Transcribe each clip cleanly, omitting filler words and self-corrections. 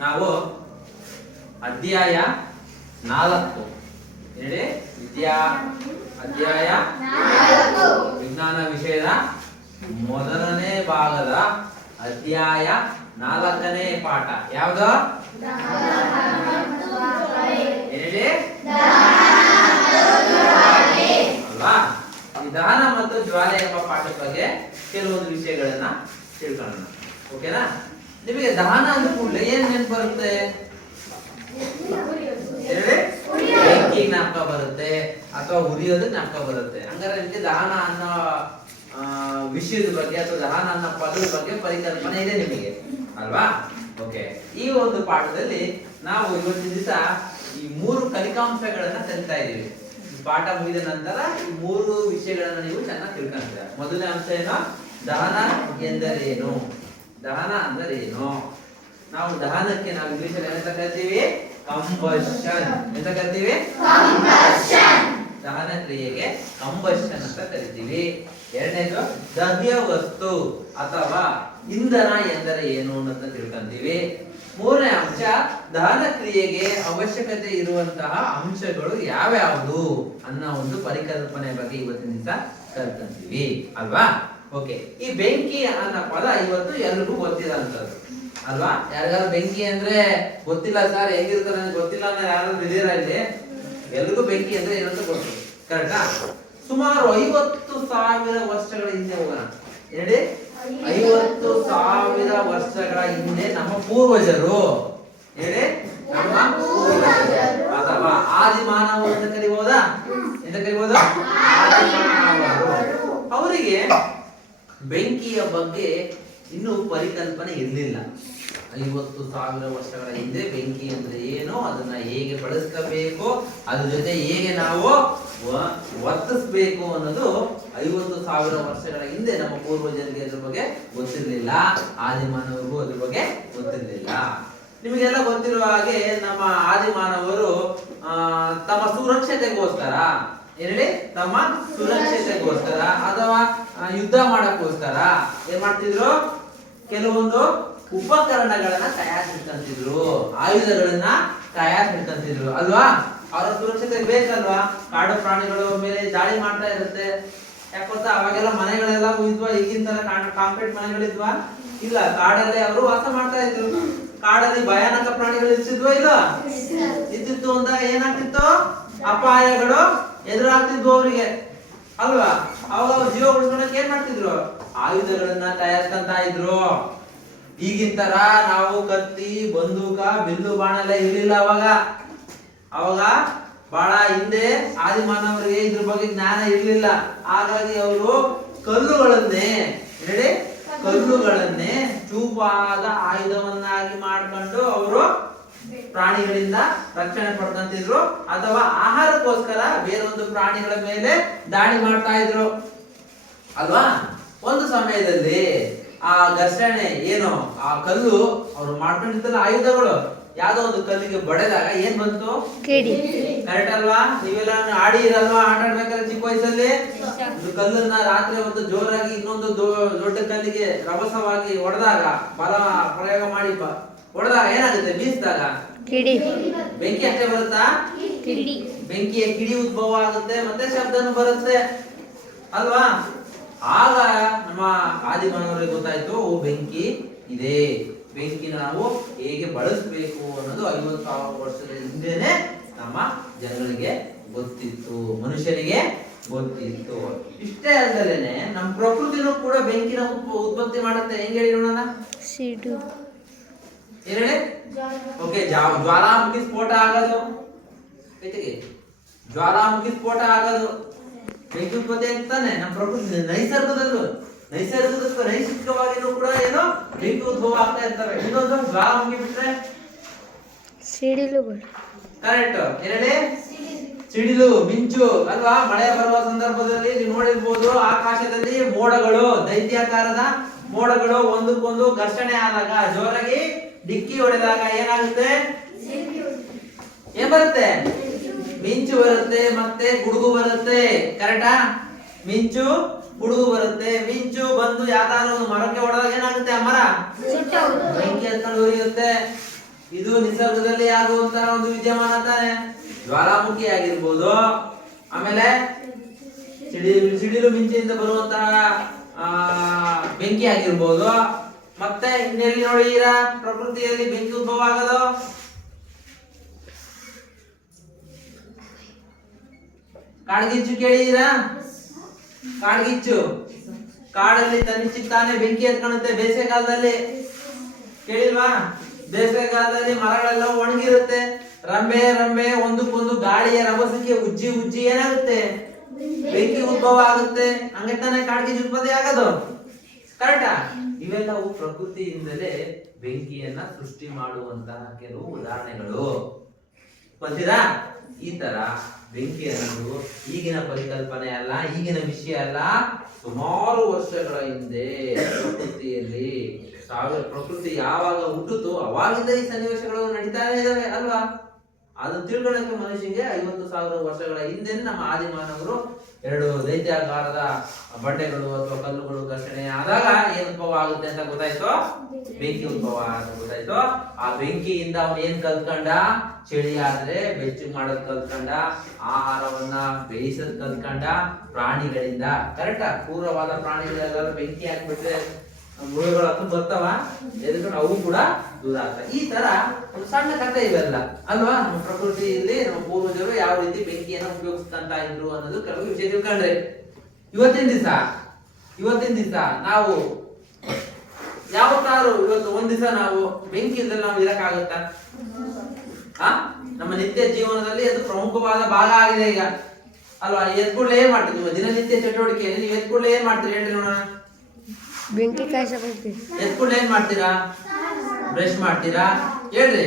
ನಾವು ಅಧ್ಯಾಯ 4 ಹೇಳಿ ಅಧ್ಯಾಯ 4 ವಿಜ್ಞಾನ ವಿಷಯದ ಮೊದಲನೇ ಭಾಗದ ಅಧ್ಯಾಯ 4ನೇ ಪಾಠ ಯಾವುದು? ಹೇಳಿ ಅಲ್ವಾ? ಈ ದಹನ ಮತ್ತು ಜ್ವಾಲೆ ಎಂಬ ಪಾಠದ ಬಗ್ಗೆ ಕೆಲವೊಂದು ವಿಷಯಗಳನ್ನ ತಿಳ್ಕೊಳ್ಳೋಣ. ಓಕೆನಾ? ನಿಮಗೆ ದಹನ ಅಂದ ಕೂಡಲೇ ಏನ್ ನೆನಪು ಬರುತ್ತೆ? ಬೆಂಕಿ ಜ್ಞಾಪಕ ಬರುತ್ತೆ ಅಥವಾ ಉರಿಯೋದು ಜ್ಞಾಪಕ ಬರುತ್ತೆ. ಹಂಗಾರೆ ನಿಮಗೆ ದಹನ ಅನ್ನೋ ವಿಷಯದ ಬಗ್ಗೆ ಅಥವಾ ದಹನ ಅನ್ನೋ ಪದದ ಬಗ್ಗೆ ಪರಿಕಲ್ಪನೆ ಇದೆ ನಿಮಗೆ ಅಲ್ವಾ? ಓಕೆ, ಈ ಒಂದು ಪಾಠದಲ್ಲಿ ನಾವು ಇವತ್ತಿನ ದಿವಸ ಈ 3 ಕಲಿಕಾಂಶಗಳನ್ನ ಕಲಿತಾ ಇದೀವಿ. ಪಾಠ ಮುಗಿದ ನಂತರ ಈ 3 ವಿಷಯಗಳನ್ನ ನೀವು ಚೆನ್ನಾಗಿ ತಿಳ್ಕೊಂತೀರಾ. ಮೊದಲನೇ ಅಂಶ ಏನು? ದಹನ ಎಂದರೇನು? ದಹನ ಅಂದರೇನು? ನಾವು ದಹನಕ್ಕೆ ನಾವು ಇಂಗ್ಲಿಷಲ್ಲಿ ಏನಂತ ಕರಿತೀವಿ? ಕಂಬಷನ್. ಎಂತ ಕರಿತೀವಿ? ದಹನ ಕ್ರಿಯೆಗೆ ಕಂಬಷನ್ ಅಂತ ಕರಿತೀವಿ. ಎರಡನೇದು ದಹ್ಯ ವಸ್ತು ಅಥವಾ ಇಂಧನ ಎಂದರೆ ಏನು ಅಂತ ತಿಳ್ಕೊಂತೀವಿ. ಮೂರನೇ ಅಂಶ ದಹನ ಕ್ರಿಯೆಗೆ ಅವಶ್ಯಕತೆ ಇರುವಂತಹ ಅಂಶಗಳು ಯಾವ್ಯಾವುದು ಅನ್ನೋ ಒಂದು ಪರಿಕಲ್ಪನೆ ಬಗ್ಗೆ ಇವತ್ತಿನ ದಿವಸ ಕಲ್ತ್ಕೊಂತೀವಿ ಅಲ್ವಾ? ಓಕೆ, ಈ ಬೆಂಕಿ ಅನ್ನೋ ಪದ ಇವತ್ತು ಎಲ್ರಿಗೂ ಗೊತ್ತಿರೋಂಥದ್ದು ಅಲ್ವಾ? ಯಾರಿಗಾರು ಬೆಂಕಿ ಅಂದ್ರೆ ಗೊತ್ತಿಲ್ಲ ಸರ್ ಹೆಂಗಿರ್ತಾರೆ ನನಗೆ ಗೊತ್ತಿಲ್ಲ ಅಂದ್ರೆ ಯಾರಾದ್ರೂ ಇದೀರಾ ಇಲ್ಲಿ? ಎಲ್ರಿಗೂ ಬೆಂಕಿ ಅಂದ್ರೆ ಏನಂತ ಗೊತ್ತು, ಕರೆಕ್ಟಾ? ಸುಮಾರು 50,000 ವರ್ಷಗಳ ಹಿಂದೆ ಹೋಗೋಣ. ಹೇಳಿ, 50,000 ವರ್ಷಗಳ ಹಿಂದೆ ನಮ್ಮ ಪೂರ್ವಜರು, ಹೇಳಿ ನಮ್ಮ ಪೂರ್ವಜರು ಅಥವಾ ಆದಿಮಾನವರು ಅಂತ ಕರಿಬಹುದಾ? ಎಂತ ಕರಿಬಹುದು? ಆದಿಮಾನವರು. ಅವರಿಗೆ ಬೆಂಕಿಯ ಬಗ್ಗೆ ಇನ್ನೂ ಪರಿಕಲ್ಪನೆ ಇರಲಿಲ್ಲ. 50,000 ವರ್ಷಗಳ ಹಿಂದೆ ಬೆಂಕಿ ಅಂದ್ರೆ ಏನು, ಅದನ್ನ ಹೇಗೆ ಬಳಸ್ಕೋಬೇಕು, ಅದ್ರ ಜೊತೆ ಹೇಗೆ ನಾವು ವರ್ತಿಸ್ಬೇಕು ಅನ್ನೋದು 50,000 ವರ್ಷಗಳ ಹಿಂದೆ ನಮ್ಮ ಪೂರ್ವಜರಿಗೆ ಅದ್ರ ಬಗ್ಗೆ ಗೊತ್ತಿರಲಿಲ್ಲ. ಆದಿಮಾನವರಿಗೂ ಅದ್ರ ಬಗ್ಗೆ ಗೊತ್ತಿರಲಿಲ್ಲ. ನಿಮಗೆಲ್ಲ ಗೊತ್ತಿರುವ ಹಾಗೆ ನಮ್ಮ ಆದಿಮಾನವರು ತಮ್ಮ ಸುರಕ್ಷತೆಗೋಸ್ಕರ, ಹೇಳಿ, ತಮ್ಮ ಸುರಕ್ಷತೆಗೋಸ್ಕರ ಅಥವಾ ಯುದ್ಧ ಮಾಡಕ್ಕೋಸ್ಕರ ಏನ್ ಮಾಡ್ತಿದ್ರು? ಕೆಲವೊಂದು ಉಪಕರಣಗಳನ್ನ ತಯಾರಿಸಿರ್ತಿದ್ರು, ಆಯುಧಗಳನ್ನ ತಯಾರಿಸಿರ್ತಿದ್ರು ಅಲ್ವಾ? ಅವರ ಸುರಕ್ಷತೆ ಬೇಕಲ್ವಾ? ಕಾಡು ಪ್ರಾಣಿಗಳು ಮೇಲೆ ದಾಳಿ ಮಾಡ್ತಾ ಇರುತ್ತೆ. ಯಾಕೊತ್ತಾ? ಅವಾಗೆಲ್ಲ ಮನೆಗಳೆಲ್ಲ ಇದ್ವಾ? ಈಗಿನ ತರ ಕಾಂಕ್ರೀಟ್ ಮನೆಗಳಿದ್ವಾ? ಇಲ್ಲ. ಕಾಡಲ್ಲೇ ಅವರು ವಾಸ ಮಾಡ್ತಾ ಇದ್ರು. ಕಾಡಲ್ಲಿ ಭಯಾನಕ ಪ್ರಾಣಿಗಳು ಇರ್ತಿದ್ವಾ? ಇಲ್ಲ, ಇದ್ದಿತ್ತು ಅಂದಾಗ ಏನಾಗ್ತಿತ್ತು? ಅಪಾಯಗಳು ಎದುರಾಗ್ತಿದ್ವು ಅವರಿಗೆ ಅಲ್ವಾ? ಅವಾಗ ಅವ್ರು ಜೀವ ಉಳಿಸ್ಕೊಳಕ್ ಏನ್ ಮಾಡ್ತಿದ್ರು? ಆಯುಧಗಳನ್ನ ತಯಾರಿಸ್ಕೊಂತ ಇದ್ರು. ಈಗಿನ ತರ ನಾವು ಕತ್ತಿ, ಬಂದೂಕ, ಬಿಲ್ಲು, ಬಾಣ ಎಲ್ಲ ಇರ್ಲಿಲ್ಲ ಅವಾಗ ಬಹಳ ಹಿಂದೆ ಆದಿಮಾನವರಿಗೆ ಇದ್ರ ಬಗ್ಗೆ ಜ್ಞಾನ ಇರ್ಲಿಲ್ಲ. ಹಾಗಾಗಿ ಅವರು ಕಲ್ಲುಗಳನ್ನೇ, ಹೇಳಿ, ಕಲ್ಲುಗಳನ್ನೇ ಚೂಪಾದ ಆಯುಧವನ್ನಾಗಿ ಮಾಡ್ಕೊಂಡು ಅವರು ಪ್ರಾಣಿಗಳಿಂದ ರಕ್ಷಣೆ ಪಡ್ಕೊಂತಿದ್ರು ಅಥವಾ ಆಹಾರಕ್ಕೋಸ್ಕರ ಬೇರೊಂದು ಪ್ರಾಣಿಗಳ ಮೇಲೆ ದಾಳಿ ಮಾಡ್ತಾ ಇದ್ರು ಅಲ್ವಾ? ಒಂದು ಸಮಯದಲ್ಲಿ ಆ ಘರ್ಷಣೆ ಏನು, ಆ ಕಲ್ಲು ಅವ್ರು ಮಾಡ್ಕೊಂಡಿದ್ದಲ್ಲ ಆಯುಧಗಳು, ಯಾವ್ದೋ ಒಂದು ಕಲ್ಲಿಗೆ ಬಡೆದಾಗ ಏನ್ ಬಂತು? ಕರೆಕ್ಟ್ ಅಲ್ವಾ? ನೀವೆಲ್ಲ ಆಡಿ ಇರಲ್ವಾ? ಆಟ ಆಡ್ಬೇಕಾದ್ರೆ ಚಿಕ್ಕ ವಯಸ್ಸಲ್ಲಿ ಒಂದು ಕಲ್ಲನ್ನ ರಾತ್ರಿ ಹೊತ್ತು ಜೋರಾಗಿ ಇನ್ನೊಂದು ದೊಡ್ಡ ಕಲ್ಲಿಗೆ ರಭಸವಾಗಿ ಹೊಡೆದಾಗ, ಬಲ ಪ್ರಯೋಗ ಮಾಡಿ ಹೊಡೆದಾಗ ಏನಾಗುತ್ತೆ? ಬೀಸಿದಾಗ ಬೆಂಕಿ ಅಷ್ಟೇ ಬರುತ್ತಾ? ಬೆಂಕಿಯ ಕಿಡಿ ಉದ್ಭವ ಆಗುತ್ತೆ, ಮತ್ತೆ ಶಬ್ದನೂ ಬರುತ್ತೆ ಅಲ್ವಾ? ಆಗ ನಮ್ಮ ಆದಿಮಾನವರಿಗೆ ಗೊತ್ತಾಯ್ತು, ಓ ಬೆಂಕಿ ಇದೆ, ಬೆಂಕಿನ ನಾವು ಹೇಗೆ ಬಳಸಬೇಕು ಅನ್ನೋದು 50,000 ವರ್ಷದ ಹಿಂದೆನೆ ನಮ್ಮ ಜನಗಳಿಗೆ ಗೊತ್ತಿತ್ತು, ಮನುಷ್ಯರಿಗೆ ಗೊತ್ತಿತ್ತು. ಇಷ್ಟೇ ಅಲ್ಲದೇನೆ ನಮ್ಮ ಪ್ರಕೃತಿನೂ ಕೂಡ ಬೆಂಕಿನ ಉತ್ಪತ್ತಿ ಮಾಡುತ್ತೆ. ಹೆಂಗೆ ಹೇಳಿ ನೋಡೋಣ? ಹೇಳಿ. ಓಕೆ, ಜ್ವಾಲಾಮುಖಿ ಸ್ಫೋಟ ಆಗೋದು, ಜ್ವಾಲಾಮುಖಿ ಸ್ಫೋಟ ಆಗೋದು ಬೆಂಕಿ ಉತ್ಪತ್ತಿ ಆಗ್ತಾನೆ. ನಮ್ಮ ಪ್ರಕೃತಿ ನೈಸರ್ಗಿಕವಾಗಿನೂ ಕೂಡ ಏನೋ ಬೆಂಕಿ ಉದ್ಭವ ಆಗ್ತಾ ಇರ್ತವೆ. ಇನ್ನೊಂದು ಜ್ವಾಲಾಮುಖಿ ಬಿಟ್ರೆ ಸಿಡಿಲುಗಳು. ಕರೆಕ್ಟ್. ಹೇಳಿ, ಸಿಡಿಲು, ಮಿಂಚು ಅಲ್ವಾ? ಮಳೆ ಬರುವ ಸಂದರ್ಭದಲ್ಲಿ ನೀವು ನೋಡಿರ್ಬೋದು, ಆಕಾಶದಲ್ಲಿ ಮೋಡಗಳು, ದೈತ್ಯಾಕಾರದ ಮೋಡಗಳು ಒಂದಕ್ಕೊಂದು ಘರ್ಷಣೆ ಆದಾಗ, ಜೋರಾಗಿ ಡಿಕ್ಕಿ ಹೊಡೆದಾಗ ಏನಾಗುತ್ತೆ? ಏನ್ ಬರುತ್ತೆ? ಮಿಂಚು ಬರುತ್ತೆ, ಮತ್ತೆ ಗುಡುಗು ಬರುತ್ತೆ. ಕರೆಕ್ಟಾ? ಮಿಂಚು, ಗುಡುಗು ಬರುತ್ತೆ. ಮಿಂಚು ಬಂದು ಯಾವ್ದಾದ್ರು ಒಂದು ಮರಕ್ಕೆ ಹೊಡೆದಾಗ ಏನಾಗುತ್ತೆ? ಆ ಮರ ಬೆಂಕಿ ಹತ್ಕೊಂಡು ಉರಿಯುತ್ತೆ ಇದು ನಿಸರ್ಗದಲ್ಲಿ ಆಗುವಂತಹ ಒಂದು ವಿದ್ಯಮಾನ ತಾನೆ. ಜ್ವಾಲಾಮುಖಿ ಆಗಿರ್ಬೋದು, ಆಮೇಲೆ ಸಿಡಿಲು ಮಿಂಚಿನಿಂದ ಬರುವಂತಹ ಬೆಂಕಿ ಆಗಿರ್ಬೋದು. ಮತ್ತೆ ಇನ್ನೆಲ್ಲಿ ನೋಡಿರ ಪ್ರಕೃತಿಯಲ್ಲಿ ಬೆಂಕಿ ಉದ್ಭವ ಆಗೋದು? ಕಾಡ್ಗಿಚ್ಚು ಕೇಳಿದೀರಾ? ಕಾಡ್ಗಿಚ್ಚು ಕಾಡಲ್ಲಿ ತನ್ನಿಚ್ಚಿಗೆ ತಾನೇ ಬೆಂಕಿ ಎತ್ಕೊಳ್ಳುತ್ತೆ ಬೇಸಿಗೆ ಕಾಲದಲ್ಲಿ. ಕೇಳಿಲ್ವಾ? ಬೇಸಿಗೆ ಕಾಲದಲ್ಲಿ ಮರಗಳೆಲ್ಲ ಒಣಗಿರುತ್ತೆ, ರಂಬೆ ರಂಬೆ ಒಂದಕ್ಕೊಂದು ಗಾಳಿಯ ರಭಸಕ್ಕೆ ಉಜ್ಜಿ ಉಜ್ಜಿ ಏನಾಗುತ್ತೆ? ಬೆಂಕಿ ಉದ್ಭವ ಆಗುತ್ತೆ. ಹಂಗೆ ತಾನೇ ಕಾಡ್ಗಿಚ್ಚು ಉತ್ಪತ್ತಿ ಆಗೋದು. ಕರೆಕ್ಟಾ? ಇವೆಲ್ಲವೂ ಪ್ರಕೃತಿಯಿಂದಲೇ ಬೆಂಕಿಯನ್ನ ಸೃಷ್ಟಿ ಮಾಡುವಂತಹ ಕೆಲವು ಉದಾಹರಣೆಗಳು. ಗೊತ್ತಿರಾ? ಈ ತರ ಬೆಂಕಿ ಅನ್ನೋದು ಈಗಿನ ಪರಿಕಲ್ಪನೆ ಅಲ್ಲ, ಈಗಿನ ವಿಷಯ ಅಲ್ಲ. ಸುಮಾರು ವರ್ಷಗಳ ಹಿಂದೆ ಪ್ರಕೃತಿಯಲ್ಲಿ ಪ್ರಕೃತಿ ಯಾವಾಗ ಹುಟ್ಟಿತು ಅವಾಗಿಂದ ಈ ಸನ್ನಿವೇಶಗಳು ನಡೀತಾನೆ ಇದಾವೆ ಅಲ್ವಾ? ಅದು ತಿಳ್ಕೊಳ್ಳೋಕೆ ಮನುಷ್ಯನಿಗೆ 50,000 ವರ್ಷಗಳ ಹಿಂದೆ ನಮ್ಮ ಆದಿಮಾನವರು 2 ದೈತ್ಯಾಕಾರದ ಬಂಡೆಗಳು ಅಥವಾ ಕಲ್ಲುಗಳು ಘರ್ಷಣೆ ಆದಾಗ ಏನ್ ಉದ್ಭವ ಆಗುತ್ತೆ ಅಂತ ಗೊತ್ತಾಯ್ತು? ಬೆಂಕಿ ಉದ್ಭವ ಅಂತ ಗೊತ್ತಾಯ್ತು. ಆ ಬೆಂಕಿಯಿಂದ ಅವನು ಏನ್ ಕಲ್ತ್ಕೊಂಡ? ಚಳಿ ಆದ್ರೆ ಬೆಚ್ಚಗೆ ಮಾಡೋದ್ ಕಲ್ತ್ಕೊಂಡ, ಆಹಾರವನ್ನ ಬೇಯಿಸೋದ್ ಕಲ್ತ್ಕೊಂಡ ಪ್ರಾಣಿಗಳಿಂದ. ಕರೆಕ್ಟಾ? ಕ್ರೂರವಾದ ಪ್ರಾಣಿಗಳೆಲ್ಲ ಬೆಂಕಿ ಹಾಕ್ಬಿಟ್ರೆ ಮುಳುಗಳು ಹತ್ತು ಬರ್ತಾವ, ಎದ್ಕೊಂಡು ಅವು ಕೂಡ ದೂರ ಆಗ್ತವೆ. ಈ ತರ ಒಂದು ಸಣ್ಣ ಕಥೆ ಇವೆಲ್ಲ ಅಲ್ವಾ? ನಮ್ಮ ಪ್ರಕೃತಿಯಲ್ಲಿ ನಮ್ಮ ಪೂರ್ವಜರು ಯಾವ ರೀತಿ ಬೆಂಕಿಯನ್ನು ಉಪಯೋಗಿಸ್ಕೊಂತ ಇದ್ರು ಅನ್ನೋದು ಕೆಲವು ವಿಷಯ ತಿಳ್ಕೊಂಡ್ರೆ. ಇವತ್ತಿನ ದಿವಸ ನಾವು ಯಾವತ್ತಾರು ಇವತ್ತು ಒಂದ್ ದಿವಸ ನಾವು ಬೆಂಕಿ ಇಲ್ಲದೆ ನಾವು ಇರಕ್ಕಾಗುತ್ತಾ? ನಮ್ಮ ನಿತ್ಯ ಜೀವನದಲ್ಲಿ ಅದು ಪ್ರಮುಖವಾದ ಭಾಗ ಆಗಿದೆ ಈಗ ಅಲ್ವಾ? ಎದ್ಕೂಡ್ಲೆ ಏನ್ ಮಾಡ್ತೀವಿ? ನಿಮ್ಮ ದಿನನಿತ್ಯ ಚಟುವಟಿಕೆಯಲ್ಲಿ ನೀವು ಎದ್ಕೂಡ್ಲೆ ಏನ್ ಮಾಡ್ತೀರಿ ಹೇಳ್ರಿ ನೋಡೋಣ? ಬೆಂಕಿ ಕಾಯಿಸಬೇಕು. ಎದ್ಕೂಡ್ಲೆ ಏನ್ ಮಾಡ್ತೀರಾ? ಬ್ರಷ್ ಮಾಡ್ತೀರಾ? ಹೇಳ್ರಿ.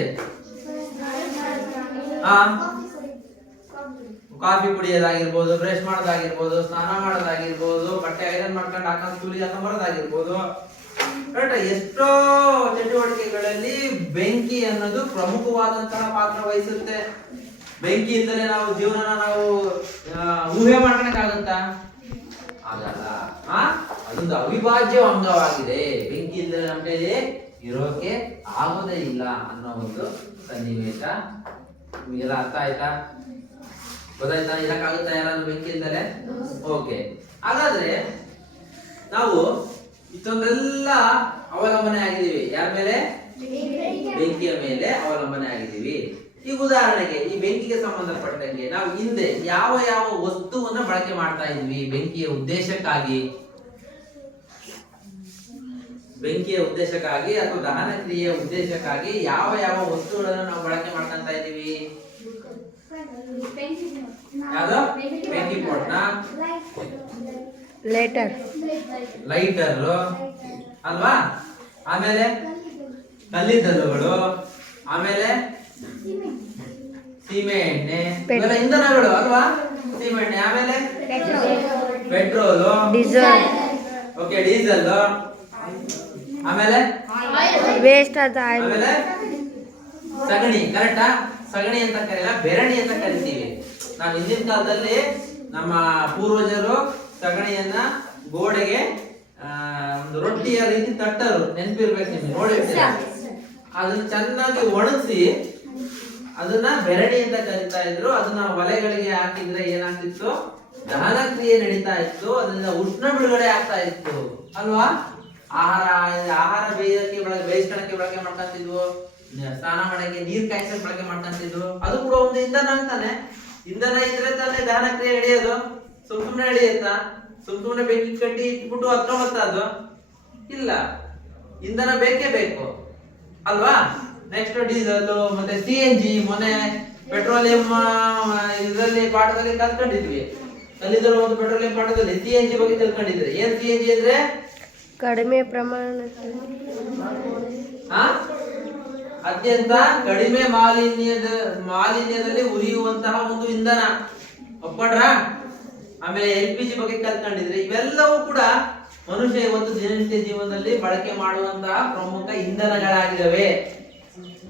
ಕಾಫಿ ಕುಡಿಯೋದಾಗಿರ್ಬೋದು, ಬ್ರಷ್ ಮಾಡೋದಾಗಿರ್ಬೋದು, ಸ್ನಾನ ಮಾಡೋದಾಗಿರ್ಬೋದು, ಬಟ್ಟೆ ಐರನ್ ಮಾಡ್ಕೊಂಡು ಹಾಕೊಂಡು ಸ್ಕೂಲಿಗೆ ಹಾಕೊಂಡ್ ಬರೋದಾಗಿರ್ಬೋದು. ಎಷ್ಟೋ ಚಟುವಟಿಕೆಗಳಲ್ಲಿ ಬೆಂಕಿ ಅನ್ನೋದು ಪ್ರಮುಖವಾದಂತಹ ಪಾತ್ರ ವಹಿಸುತ್ತೆ. ಬೆಂಕಿ ಇದ್ದರೆ ನಾವು ಜೀವನ ನಾವು ಊಹೆ ಮಾಡ್ಕೊಳಕ್ಕಾಗುತ್ತಾ? ಆಗಲ್ಲ. ಅದೊಂದು ಅವಿಭಾಜ್ಯ ಅಂಗವಾಗಿದೆ. ಬೆಂಕಿ ಇಲ್ಲದೆ ನಮಗೆ ಇರೋಕೆ ಆಗೋದೇ ಇಲ್ಲ ಅನ್ನೋ ಒಂದು ಸನ್ನಿವೇಶ. ನಿಮಗೆಲ್ಲ ಅರ್ಥ ಆಯ್ತಾ? ಗೊತ್ತಾಯ್ತಾ? ಇರಕ್ಕಾಗುತ್ತಾ ಯಾರಾದ್ರೂ ಬೆಂಕಿ ಇಲ್ದಲೆ? ಓಕೆ. ಹಾಗಾದ್ರೆ ನಾವು ಇಷ್ಟೊಂದೆಲ್ಲ ಅವಲಂಬನೆ ಆಗಿದ್ದೀವಿ. ಯಾರ ಮೇಲೆ? ಬೆಂಕಿಯ ಮೇಲೆ ಅವಲಂಬನೆ ಆಗಿದ್ದೀವಿ. ಈಗ ಉದಾಹರಣೆಗೆ ಈ ಬೆಂಕಿಗೆ ಸಂಬಂಧಪಟ್ಟಂಗೆ ನಾವು ಹಿಂದೆ ಯಾವ ಯಾವ ವಸ್ತುವನ್ನ ಬಳಕೆ ಮಾಡ್ತಾ ಇದ್ವಿ ಬೆಂಕಿಯ ಉದ್ದೇಶಕ್ಕಾಗಿ? ಅಥವಾ ದಹನ ಕ್ರಿಯೆಯ ಉದ್ದೇಶಕ್ಕಾಗಿ ಯಾವ ಯಾವ ವಸ್ತುಗಳನ್ನ ನಾವು ಬಳಕೆ ಮಾಡ್ಕೊಂತ ಇದೀವಿ? ಯಾವ್ದು? ಬೆಂಕಿ ಪೊಟ್ನ, ಲೈಟರ್ ಅಲ್ವಾ? ಆಮೇಲೆ ಕಲ್ಲಿದ್ದಲುಗಳು, ಆಮೇಲೆ ಸೀಮೆ ಎಣ್ಣೆ, ಇವೆಲ್ಲ ಇಂಧನಗಳು ಅಲ್ವಾ? ಸೀಮೆ ಎಣ್ಣೆ, ಆಮೇಲೆ ಪೆಟ್ರೋಲು, ಡೀಸೆಲ್, ಆಮೇಲೆ ಆಮೇಲೆ ಸಗಣಿ. ಕರೆಕ್ಟಾ? ಸಗಣಿ ಅಂತ ಕರೆಯಲ್ಲ, ಬೆರಣಿ ಅಂತ ಕರಿತೀವಿ. ನಾವು ಹಿಂದಿನ ಕಾಲದಲ್ಲಿ ನಮ್ಮ ಪೂರ್ವಜರು ಸಗಣಿಯನ್ನ ಗೋಡೆಗೆ ಒಂದು ರೊಟ್ಟಿಯ ರೀತಿ ತಟ್ಟರು. ನೆನಪಿರ್ಬೇಕು ನಿಮ್ಗೆ, ನೋಡಿರ್ತೀರ. ಅದನ್ನ ಚೆನ್ನಾಗಿ ಒಣಗಿಸಿ ಅದನ್ನ ಬೆರಣಿ ಅಂತ ಕರಿತಾ ಇದ್ರು. ಅದನ್ನ ಒಲೆಗಳಿಗೆ ಹಾಕಿದ್ರೆ ಏನಾಗ್ತಿತ್ತು? ದಹನ ಕ್ರಿಯೆ ನಡೀತಾ ಇತ್ತು. ಅದರಿಂದ ಉಷ್ಣ ಬಿಡುಗಡೆ ಆಗ್ತಾ ಇತ್ತು ಅಲ್ವಾ? ಆಹಾರ ಬೇಯಿಸ್ಕೊಳಕ್ಕೆ ಬಳಕೆ ಮಾಡ್ಕೊಂತಿದ್ವು. ಸ್ನಾನ ಮಾಡಕ್ಕೆ, ನೀರ್ ಕಾಯಿಸಕ್ಕೆ ಬಳಕೆ ಮಾಡ್ಕೊಂತಿದ್ವು. ಅದು ಕೂಡ ಒಂದು ಇಂಧನ ಅಂತಾನೆ. ಇಂಧನ ಇದ್ರೆ ತಾನೇ ದಹನ ಕ್ರಿಯೆ ನಡೆಯೋದು. ಸುಮ್ಮನೆ ನಡೆಯುತ್ತಾ? ಸುಮ್ಮನೆ ಬೆಂಕಿ ಕಟ್ಟಿ ಇಟ್ಬಿಟ್ಟು ಹತ್ಕೊಂಬತ್ತಾ? ಅದು ಇಲ್ಲ. ಇಂಧನ ಬೇಕೇ ಬೇಕು ಅಲ್ವಾ? ನೆಕ್ಸ್ಟ್ ಡೀಸೆಲ್, ಮತ್ತೆ CNG. ಮೊನ್ನೆ ಪೆಟ್ರೋಲಿಯಂ ಇದರಲ್ಲಿ ಪಾಠದಲ್ಲಿ ಕಲ್ತ್ಕೊಂಡಿದ್ವಿ. ಕಲ್ಲಿದ್ದಲು ಒಂದು ಪೆಟ್ರೋಲಿಯಂ ಪಾಠದಲ್ಲಿ CNG ಬಗ್ಗೆ ತಿಳ್ಕೊಂಡಿದ್ರೆ. ಏನ್ CNG ಅಂದ್ರೆ? ಕಡಿಮೆ ಪ್ರಮಾಣ, ಅತ್ಯಂತ ಕಡಿಮೆ ಮಾಲಿನ್ಯದಲ್ಲಿ ಉರಿಯುವಂತಹ ಒಂದು ಇಂಧನ. ಒಪ್ಕೊಂಡ್ರ? ಆಮೇಲೆ LPG ಬಗ್ಗೆ ಕಲ್ತ್ಕೊಂಡಿದ್ರೆ. ಇವೆಲ್ಲವೂ ಕೂಡ ಮನುಷ್ಯ ಇವತ್ತು ದಿನನಿತ್ಯ ಜೀವನದಲ್ಲಿ ಬಳಕೆ ಮಾಡುವಂತಹ ಪ್ರಮುಖ ಇಂಧನಗಳಾಗಿದ್ದಾವೆ.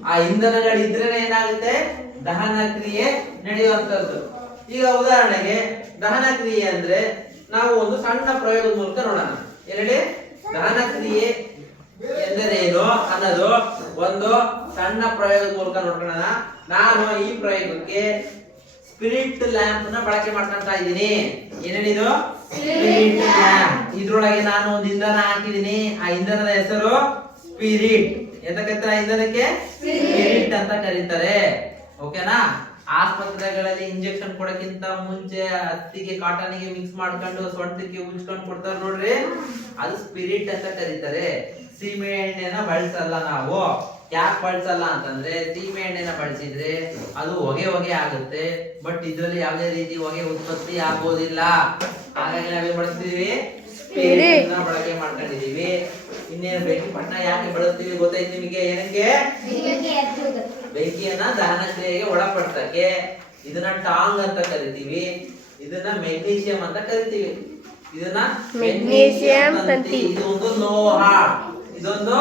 ಆ ಇಂಧನಗಳಿದ್ರೆ ಏನಾಗುತ್ತೆ? ದಹನ ಕ್ರಿಯೆ ನಡೆಯುವಂತದ್ದು. ಈಗ ಉದಾಹರಣೆಗೆ ದಹನ ಕ್ರಿಯೆ ಅಂದ್ರೆ ನಾವು ಒಂದು ಸಣ್ಣ ಪ್ರಯೋಗದ ಮೂಲಕ ನೋಡೋಣ. ದಹನ ಕ್ರಿಯೆ ಎಂದರೇನು ಅನ್ನೋದು ಒಂದು ಸಣ್ಣ ಪ್ರಯೋಗದ ಮೂಲಕ ನೋಡ್ಕೊಳ್ಳೋಣ. ನಾನು ಈ ಪ್ರಯೋಗಕ್ಕೆ ಸ್ಪಿರಿಟ್ ಲ್ಯಾಂಪ್ ನ ಬಳಕೆ ಮಾಡ್ಕೊಂತ ಇದ್ದೀನಿ. ಏನೇನಿದು ಸ್ಪಿರಿಟ್ ಲ್ಯಾಂಪ್. ಇದ್ರೊಳಗೆ ನಾನು ಒಂದು ಇಂಧನ ಹಾಕಿದೀನಿ. ಆ ಇಂಧನದ ಹೆಸರು ಸ್ಪಿರಿಟ್. ಎಂತ ಕರೀತಾರೆ? ಇಂಧನಕ್ಕೆ ಸ್ಪಿರಿಟ್ ಅಂತ ಕರೀತಾರೆ. ಓಕೆನಾ? ಆಸ್ಪತ್ರೆಗಳಲ್ಲಿ ಇಂಜೆಕ್ಷನ್ ಕೊಡಕ್ಕಿಂತ ಮುಂಚೆ ಹತ್ತಿಗೆ ಕಾಟನ್ಗೆ ಮಿಕ್ಸ್ ಮಾಡ್ಕೊಂಡು ಸೊಂಟಕ್ಕೆ ಉಜ್ಕೊಂಡು ಕೊಡ್ತಾರೆ ನೋಡ್ರಿ, ಅದು ಸ್ಪಿರಿಟ್ ಅಂತ ಕರೀತಾರೆ. ಸೀಮೆ ಎಣ್ಣೆನ ಬಳಸಲ್ಲ ನಾವು. ಯಾಕೆ ಬಳಸಲ್ಲ ಅಂತಂದ್ರೆ ಸೀಮೆ ಎಣ್ಣೆನ ಬಳಸಿದ್ರೆ ಅದು ಹೊಗೆ ಆಗುತ್ತೆ. ಬಟ್ ಇದ್ರಲ್ಲಿ ಯಾವುದೇ ರೀತಿ ಹೊಗೆ ಉತ್ಪತ್ತಿ ಆಗೋದಿಲ್ಲ. ಹಾಗಾಗಿ ನಾವೇನ್ ಬಳಸ್ತೀವಿ? ಸ್ಪಿರಿಟ್ ನ ಬಳಕೆ ಮಾಡ್ಕೊಂಡಿದೀವಿ. ಇನ್ನೇನು ಬೆಂಕಿ ಪಟ್ಟ ಯಾಕೆ ಬಳಸ್ತೀವಿ ಗೊತ್ತಾಯ್ತು ನಿಮಗೆ? ಏನಕ್ಕೆ? ಬೆಂಕಿಯನ್ನ ದಹನ ಕ್ರಿಯೆಗೆ ಒಳಪಡಿಸಕ್ಕೆ. ಇದನ್ನ ಟಾಂಗ್ ಅಂತ ಕರಿತೀವಿ. ಇದನ್ನ ಮೆಗ್ನೀಷಿಯಂ ಅಂತ ಕರಿತೀವಿ. ಇದನ್ನ ಮೆಗ್ನೀಷಿಯಂ ತಂತಿ. ಇದು ಒಂದು ಲೋಹ. ಇದೊಂದು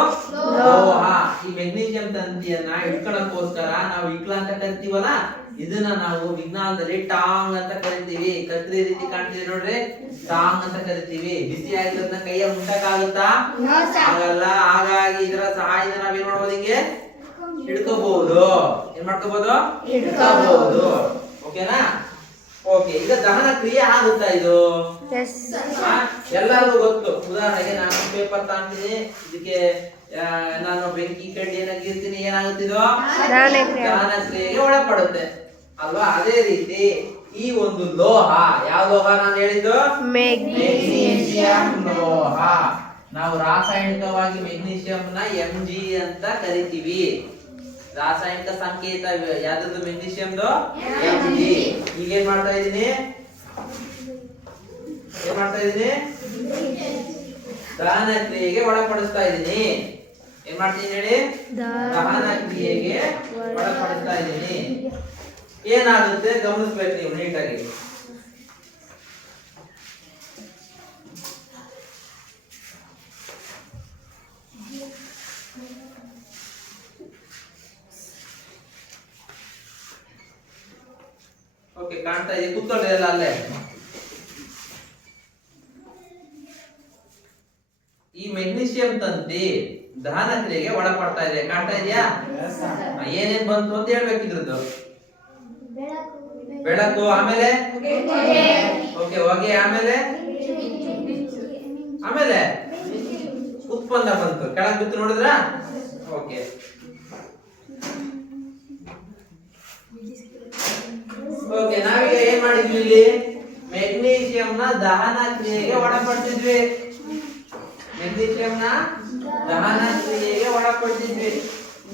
ಲೋಹ. ಈ ಮೆಗ್ನೀಷಿಯಂ ತಂತಿಯನ್ನ ಇಟ್ಕೊಳ್ಳೋಕೋಸ್ಕರ ನಾವು ಇಕ್ಲ ಅಂತ ಕರಿತೀವಲ್ಲ, ಇದನ್ನ ನಾವು ವಿಜ್ಞಾನದಲ್ಲಿ ಟಾಂಗ್ ಅಂತ ಕರಿತೀವಿ. ಕತ್ರಿ ರೀತಿ ಕಾಣ್ತೀವಿ ನೋಡ್ರಿ, ಟಾಂಗ್ ಅಂತ ಕರಿತೀವಿ. ಬಿಸಿ ಆಗಿರೋದನ್ನ ಕೈಯ ಮುಟ್ಟಕ್ಕಾಗುತ್ತಾ? ಆಗಲ್ಲ. ಹಾಗಾಗಿ ಇದರ ಸಹಾಯದಿಂದ ನಾವೇನ್ ಮಾಡ್ಬೋದು? ಹಿಂಗೆ ಹಿಡ್ಕೋಬಹುದು. ಏನ್ ಮಾಡ್ಕೋಬಹುದು? ಹಿಡ್ಕೋಬಹುದು. ಓಕೆನಾ? ಓಕೆ. ಈಗ ದಹನ ಕ್ರಿಯೆ ಆಗುತ್ತಾ ಇದು? ಎಲ್ಲರಿಗೂ ಗೊತ್ತು. ಉದಾಹರಣೆಗೆ ನಾನು ಪೇಪರ್ ತಗೊಂಡಿದ್ದೀನಿ, ಇದಕ್ಕೆ ನಾನು ಬೆಂಕಿ ಕಡ್ಡಿಯನ್ನು ಗೀರ್ತೀನಿ, ಏನಾಗುತ್ತಿದೋ ದಹನ ಕ್ರಿಯೆಗೆ ಒಳಪಡುತ್ತೆ ಅಲ್ವಾ? ಅದೇ ರೀತಿ ಈ ಒಂದು ಲೋಹ, ಯಾವ ಲೋಹ ನಾನು ಹೇಳಿದ್ದು? ಮೆಗ್ನೀಷಿಯಂ ಲೋಹ. ನಾವು ರಾಸಾಯನಿಕವಾಗಿ ಮೆಗ್ನೀಷಿಯಂ ನ Mg ಅಂತ ಕರಿತೀವಿ. ರಾಸಾಯನಿಕ ಸಂಕೇತ ಯಾವ್ದು? ಮೆಗ್ನೀಷಿಯಂದು Mg. ಈಗ ಏನ್ ಮಾಡ್ತಾ ಇದ್ದೀನಿ? ದಹನ ಕ್ರಿಯೆಗೆ ಒಳಪಡಿಸ್ತಾ ಇದ್ದೀನಿ. ಏನ್ ಮಾಡ್ತೀನಿ ಹೇಳಿ? ದಹನ ಕ್ರಿಯೆಗೆ ಒಳಪಡಿಸ್ತಾ ಇದ್ದೀನಿ. ಏನಾಗುತ್ತೆ ಗಮನಿಸ್ಬೇಕು ನೀವು ನೀಟಾಗಿ. ಓಕೆ, ಕಾಣ್ತಾ ಇದೆ. ಕೂತ್ಕೊಳ್ಳಿ ಎಲ್ಲ ಅಲ್ಲೇ. ಈ ಮೆಗ್ನೀಷಿಯಂ ತಂತಿ ದಹನ ಕ್ರಿಯೆಗೆ ಒಳಪಡ್ತಾ ಇದೆ. ಕಾಣ್ತಾ ಇದೆಯಾ? ಏನೇನ್ ಬಂತು ಅಂತ ಹೇಳ್ಬೇಕಿದ್ರದ್ದು. ಬೆಳಕು, ಆಮೇಲೆ ಓಕೆ ಹೊಗೆ, ಆಮೇಲೆ ಉತ್ಪನ್ನ ಬಂತು. ಕೆಳಗೆ ಬಿತ್ತು ನೋಡಿದ್ರಾ? ಓಕೆ. ಓಕೆ, ನಾವೀಗ ಏನ್ ಮಾಡಿದ್ವಿ? ಇಲ್ಲಿ ಮೆಗ್ನೀಷಿಯಂ ನ ದಹನ ಕ್ರಿಯೆಗೆ ಒಳಪಡಿಸಿದ್ವಿ.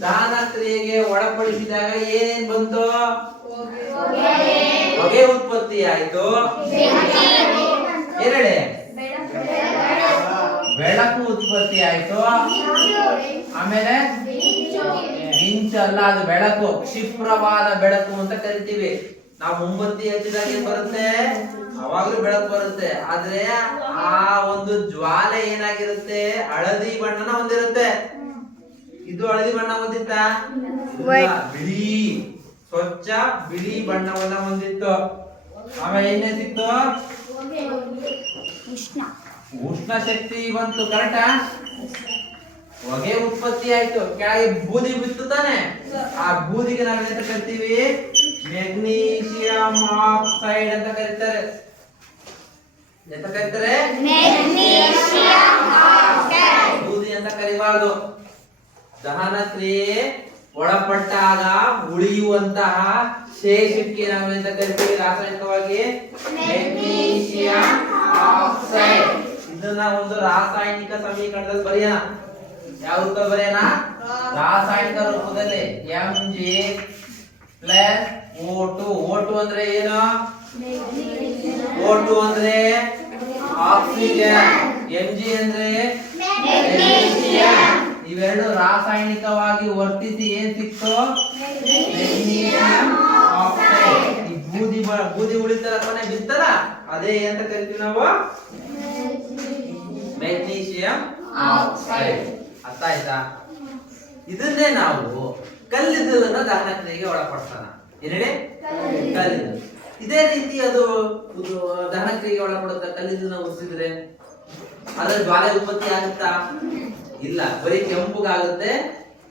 ದಹನ ಕ್ರಿಯೆಗೆ ಒಳಪಡಿಸಿದಾಗ ಏನೇನ್ ಬಂತು? ಹೊಗೆ ಉತ್ಪತ್ತಿ ಆಯ್ತು. ಎರಡೇ ಬೆಳಕು ಉತ್ಪತ್ತಿ ಆಯ್ತು. ಆಮೇಲೆ ಮಿಂಚಲ್ಲ, ಅದು ಬೆಳಕು, ಕ್ಷಿಪ್ರವಾದ ಬೆಳಕು ಅಂತ ಕರಿತೀವಿ. ನಾವು ಮೊಂಬತ್ತಿ ಹಚ್ಚಿದಾಗ ಏನ್ ಬರುತ್ತೆ? ಅವಾಗ್ಲೂ ಬೆಳಕು ಬರುತ್ತೆ. ಆದ್ರೆ ಆ ಒಂದು ಜ್ವಾಲೆ ಏನಾಗಿರುತ್ತೆ? ಹಳದಿ ಬಣ್ಣನ ಹೊಂದಿರುತ್ತೆ. ಇದು ಹಳದಿ ಬಣ್ಣ ಹೊಂದಿತ್ತಾ? ಬಿಳಿ, ಸ್ವಚ್ಛ ಬಿಳಿ ಬಣ್ಣವನ್ನ ಹೊಂದಿತ್ತು. ಆಮೇಲೆ ಏನೇ ಸಿಕ್ತು? ಉಷ್ಣ ಶಕ್ತಿ ಬಂತು. ಕರೆಕ್ಟಾ? ಹೊಗೆ ಉತ್ಪತ್ತಿ ಆಯ್ತು. ಕೆಳಗೆ ಬೂದಿ ಬಿತ್ತು ತಾನೆ? ಆ ಬೂದಿಗೆ ನಾವು ಎಂತ ಕರಿತೀವಿ? ಮೆಗ್ನೀಷಿಯಂ ಆಕ್ಸೈಡ್ ಅಂತ ಕರೀತಾರೆ. ಎಂತ ಕರೀತಾರೆ? ಬೂದಿ ಅಂತ ಕರಿಬಾರ್ದು. ದಹನ ಕ್ರಿಯೆ ಒಳಪಟ್ಟಾಗ ಉಳಿಯುವಂತಹ ಶೇಷಕ್ಕೆ ನಾವು ಎಂತ ಕರಿತೀವಿ ರಾಸಾಯನಿಕವಾಗಿ? Magnesium oxide. ಇದನ್ನ ಒಂದು ರಾಸಾಯನಿಕ ಸಮೀಕರಣದಲ್ಲಿ ಬರೆಯೋಣ. ಯಾವ ರೂಪದಲ್ಲಿ ಬರೆಯೋಣ? ರಾಸಾಯನಿಕ ರೂಪದಲ್ಲಿ Mg ಪ್ಲಸ್ O2. O2 ಅಂದ್ರೆ ಏನು? O2 ಅಂದ್ರೆ ಆಕ್ಸಿಜನ್, Mg ಅಂದ್ರೆ ಮೆಗ್ನೀಷಿಯಂ. ಇವೆರಡು ರಾಸಾಯನಿಕವಾಗಿ ವರ್ತಿಸಿ ಏನ್ ಸಿಕ್ತು? Magnesium oxide. ಈ ಬೂದಿ ಉಳಿತಾರ ಕೊನೆ ಬಿತ್ತಲ್ಲ, ಅದೇ ಅಂತ ಕರಿತೀವಿ ನಾವು ಮೆಗ್ನೀಷಿಯಂ ಆಕ್ಸೈಡ್. ಅರ್ಥ ಆಯ್ತಾ? ಇದನ್ನೇ ನಾವು ಕಲ್ಲಿದ್ದಲನ್ನ ದಹನ ಕ್ರಿಯೆಗೆ ಒಳಪಡಿಸೋಣ. ಏನೇಳಿ? ಕಲ್ಲಿದ್ದಲು. ಇದೇ ರೀತಿ ಅದು ದಹನ ಕ್ರಿಯೆಗೆ ಒಳಪಡುತ್ತಾ? ಕಲ್ಲಿದ್ದಲನ್ನ ಉರಿಸಿದ್ರೆ ಅದರ ಜ್ವಾಲೆ ಉತ್ಪತ್ತಿ ಆಗುತ್ತಾ? ಇಲ್ಲ, ಬರೀ ಕೆಂಪುಗಾಗುತ್ತೆ.